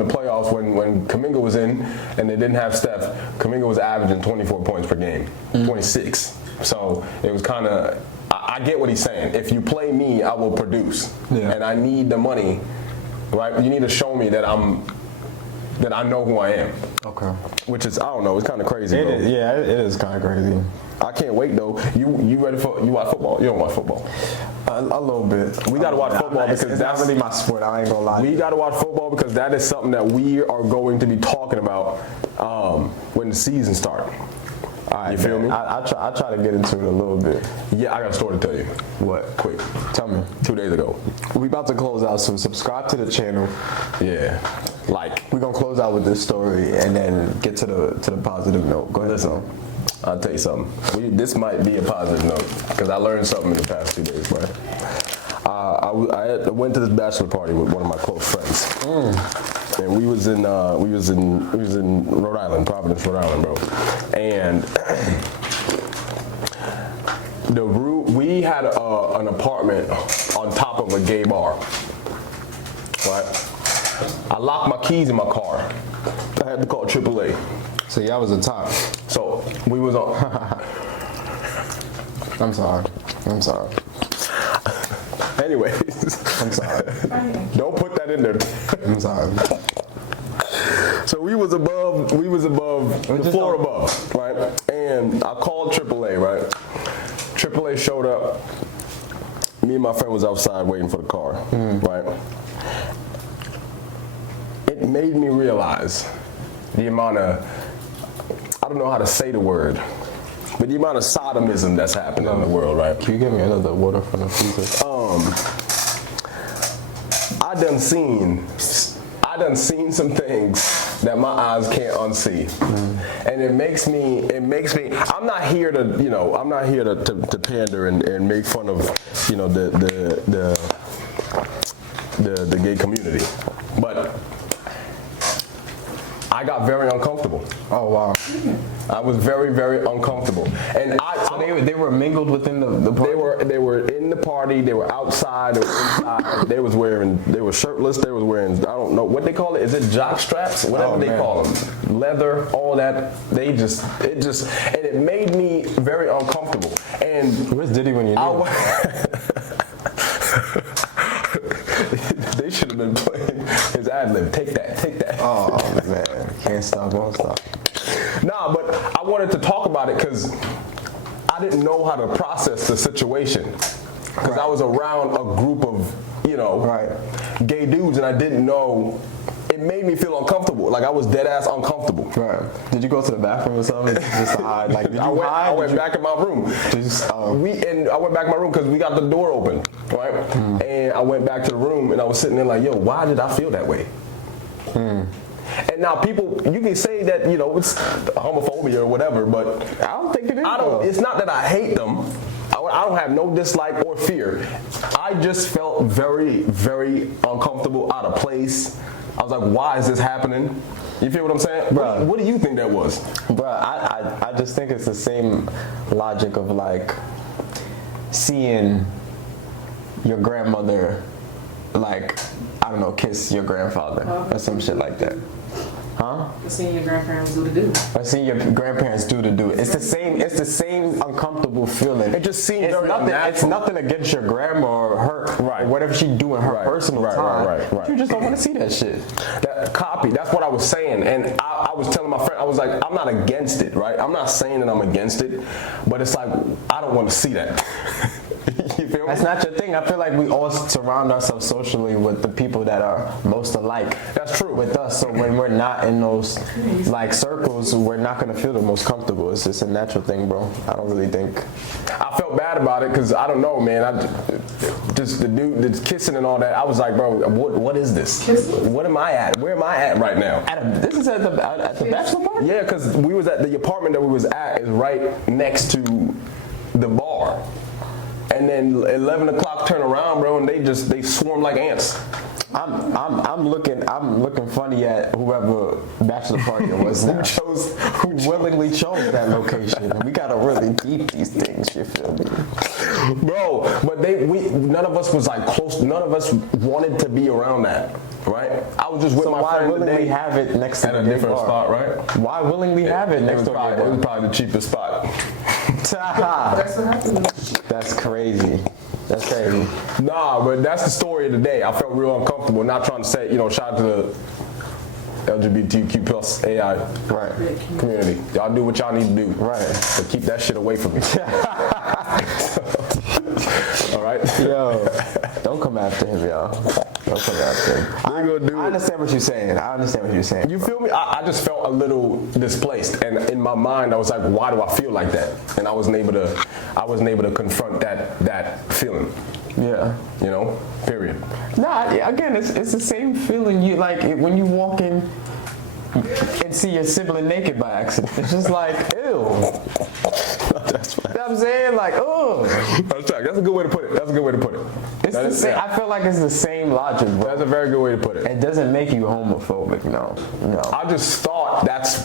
when Kuminga was in and they didn't have Steph. Kuminga was averaging 24 points per game, 26. So it was kind of. I get what he's saying. If you play me, I will produce, and I need the money. Right? You need to show me that I know who I am. Okay. Which is, I don't know, it's kind of crazy. It is kind of crazy. I can't wait though. You ready you watch football? You don't watch football. A little bit. We got to watch football because it's not really my sport. I ain't gonna lie. We got to watch football because that is something that we are going to be talking about when the season starts. All right, you feel me? I try to get into it a little bit. Yeah, I got a story to tell you. What? Quick. Tell me. 2 days ago. We about to close out, so subscribe to the channel. Yeah. We're gonna close out with this story and then get to the positive note. Go ahead. Listen, I'll tell you something. This might be a positive note because I learned something in the past 2 days, man. I went to this bachelor party with one of my close friends, and we was in Rhode Island, Providence, Rhode Island, bro. And we had an apartment on top of a gay bar, right? I locked my keys in my car. I had to call AAA. So y'all was a top. So we was on. I'm sorry. Anyways, I'm sorry. Don't put that in there. I'm sorry. So we was above the floor above, right? And I called AAA, right? AAA showed up. Me and my friend was outside waiting for the car, right? It made me realize the amount of, I don't know how to say the word, but the amount of sodomism that's happening in the world, right? Can you give me another water from the freezer? I done seen some things that my eyes can't unsee. And it makes me, I'm not here to pander and make fun of, the gay community. But I got very uncomfortable. Oh wow. I was very, very uncomfortable. And So they were mingled within the party? they were in the party, they were outside, they were inside, they were shirtless, they was wearing, I don't know what they call it, is it jock straps? Whatever they call them. Leather, all that. And it made me very uncomfortable. And Where's Diddy when you need they should have been playing his ad lib. Take that, take that. Oh man, can't stop, won't stop. Nah, but I wanted to talk about it because I didn't know how to process the situation. Because I was around a group of, gay dudes, and I didn't know. It made me feel uncomfortable. Like I was dead ass uncomfortable. Right. Did you go to the bathroom or something? Just to hide? Like, did you hide? I went back in my room. I went back in my room because we got the door open, right? And I went back to the room, and I was sitting there like, yo, why did I feel that way? And now people, you can say that, it's homophobia or whatever, but I don't think it is. it's not that I hate them. I don't have no dislike or fear. I just felt very, very uncomfortable, out of place. I was like, why is this happening? You feel what I'm saying? Bruh. What do you think that was? Bro, I just think it's the same logic of like seeing your grandmother, like, I don't know, kiss your grandfather or some shit like that. Huh? Seeing your grandparents do the do. Or seeing your grandparents do the do. It's the same uncomfortable feeling. It just seems it's very nothing. unnatural. It's nothing against your grandma or her, or whatever she do in her personal time. Right. You just don't want to see that shit. That's what I was saying, and I was telling my friend, I was like, I'm not against it, right? I'm not saying that I'm against it, but it's like I don't want to see that. You feel me? That's not your thing. I feel like we all surround ourselves socially with the people that are most alike. That's true. With us, so when we're not in those like circles, we're not gonna feel the most comfortable. It's just a natural thing, bro. I don't really think. I felt bad about it because I don't know, man. Just the dude that's kissing and all that. I was like, bro, what is this? What am I at? Where am I at right now? This is at the bachelor party? Yeah, because we was at the apartment that we was at is right next to the bar. And then 11 o'clock turn around, bro, and they swarm like ants. I'm looking funny at whoever bachelor party it was now. who willingly chose that location. We gotta really deep these things, you feel me? Bro, but none of us was like close, none of us wanted to be around that, right? I was just with my friend willingly today have it next to at the a gay different bar? spot, right? Why willingly have it next to the It was probably the cheapest spot. That's what happened. That's crazy. That's crazy. Nah, but that's the story of the day. I felt real uncomfortable, not trying to say, shout out to the LGBTQ plus AI community. Y'all do what y'all need to do. Right. But keep that shit away from me. All right? Yo, don't come after him, y'all. Don't come after him. I understand what you're saying. You feel me? I just felt a little displaced, and in my mind, I was like, "Why do I feel like that?" And I wasn't able to confront that feeling. Yeah. Period. Nah, again, it's the same feeling you like when you walk in and see your sibling naked by accident. It's just like, ew. That's right. You know what I'm saying? Like, ugh. That's a good way to put it. It's the same. I feel like it's the same logic, bro. That's a very good way to put it. It doesn't make you homophobic, no. I just thought that's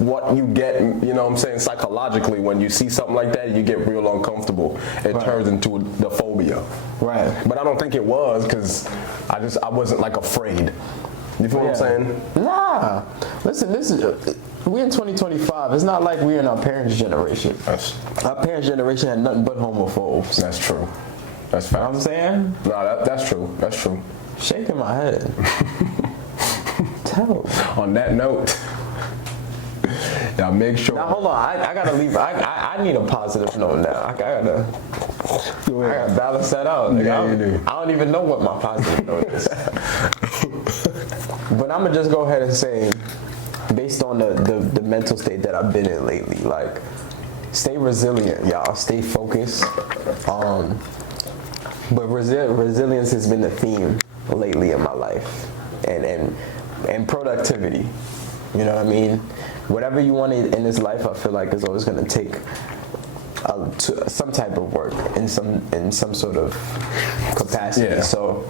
what you get, what I'm saying, psychologically. When you see something like that, you get real uncomfortable. It turns into the phobia. Right. But I don't think it was because I wasn't like afraid. You feel what I'm saying? Nah. Listen, we in 2025. It's not like we're in our parents' generation. Our parents' generation had nothing but homophobes. That's true. That's fact. You know what I'm saying? No, that's true. That's true. Shaking my head. Tell. On that note, y'all make sure. Now hold on, I gotta leave. I need a positive note now. I gotta balance that out. Yeah, you do. I don't even know what my positive note is. But I'm gonna just go ahead and say, based on the mental state that I've been in lately, like, stay resilient, y'all. Stay focused. But resilience has been the theme lately in my life, and productivity. You know what I mean? Whatever you want in this life, I feel like is always going to take some type of work in some sort of capacity. Yeah. So,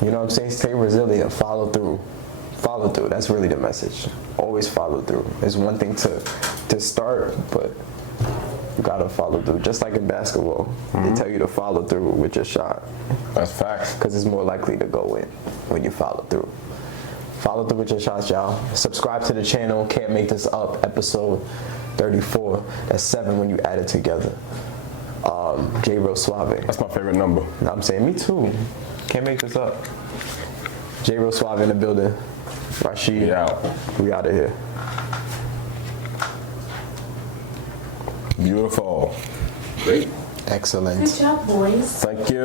you know what I'm saying? Stay resilient. Follow through. Follow through. That's really the message. Always follow through. It's one thing to start, but you gotta follow through. Just like in basketball, they tell you to follow through with your shot. That's facts. Because it's more likely to go in when you follow through. Follow through with your shots, y'all. Subscribe to the channel. Can't Make This Up, episode 34. That's 7 when you add it together. J-Ro SUAVÉ. That's my favorite number. No, I'm saying me too. Can't make this up. J-Ro SUAVÉ in the building. Rashid. We out. We out of here. Beautiful. Great. Excellent. Good job, boys. Thank you.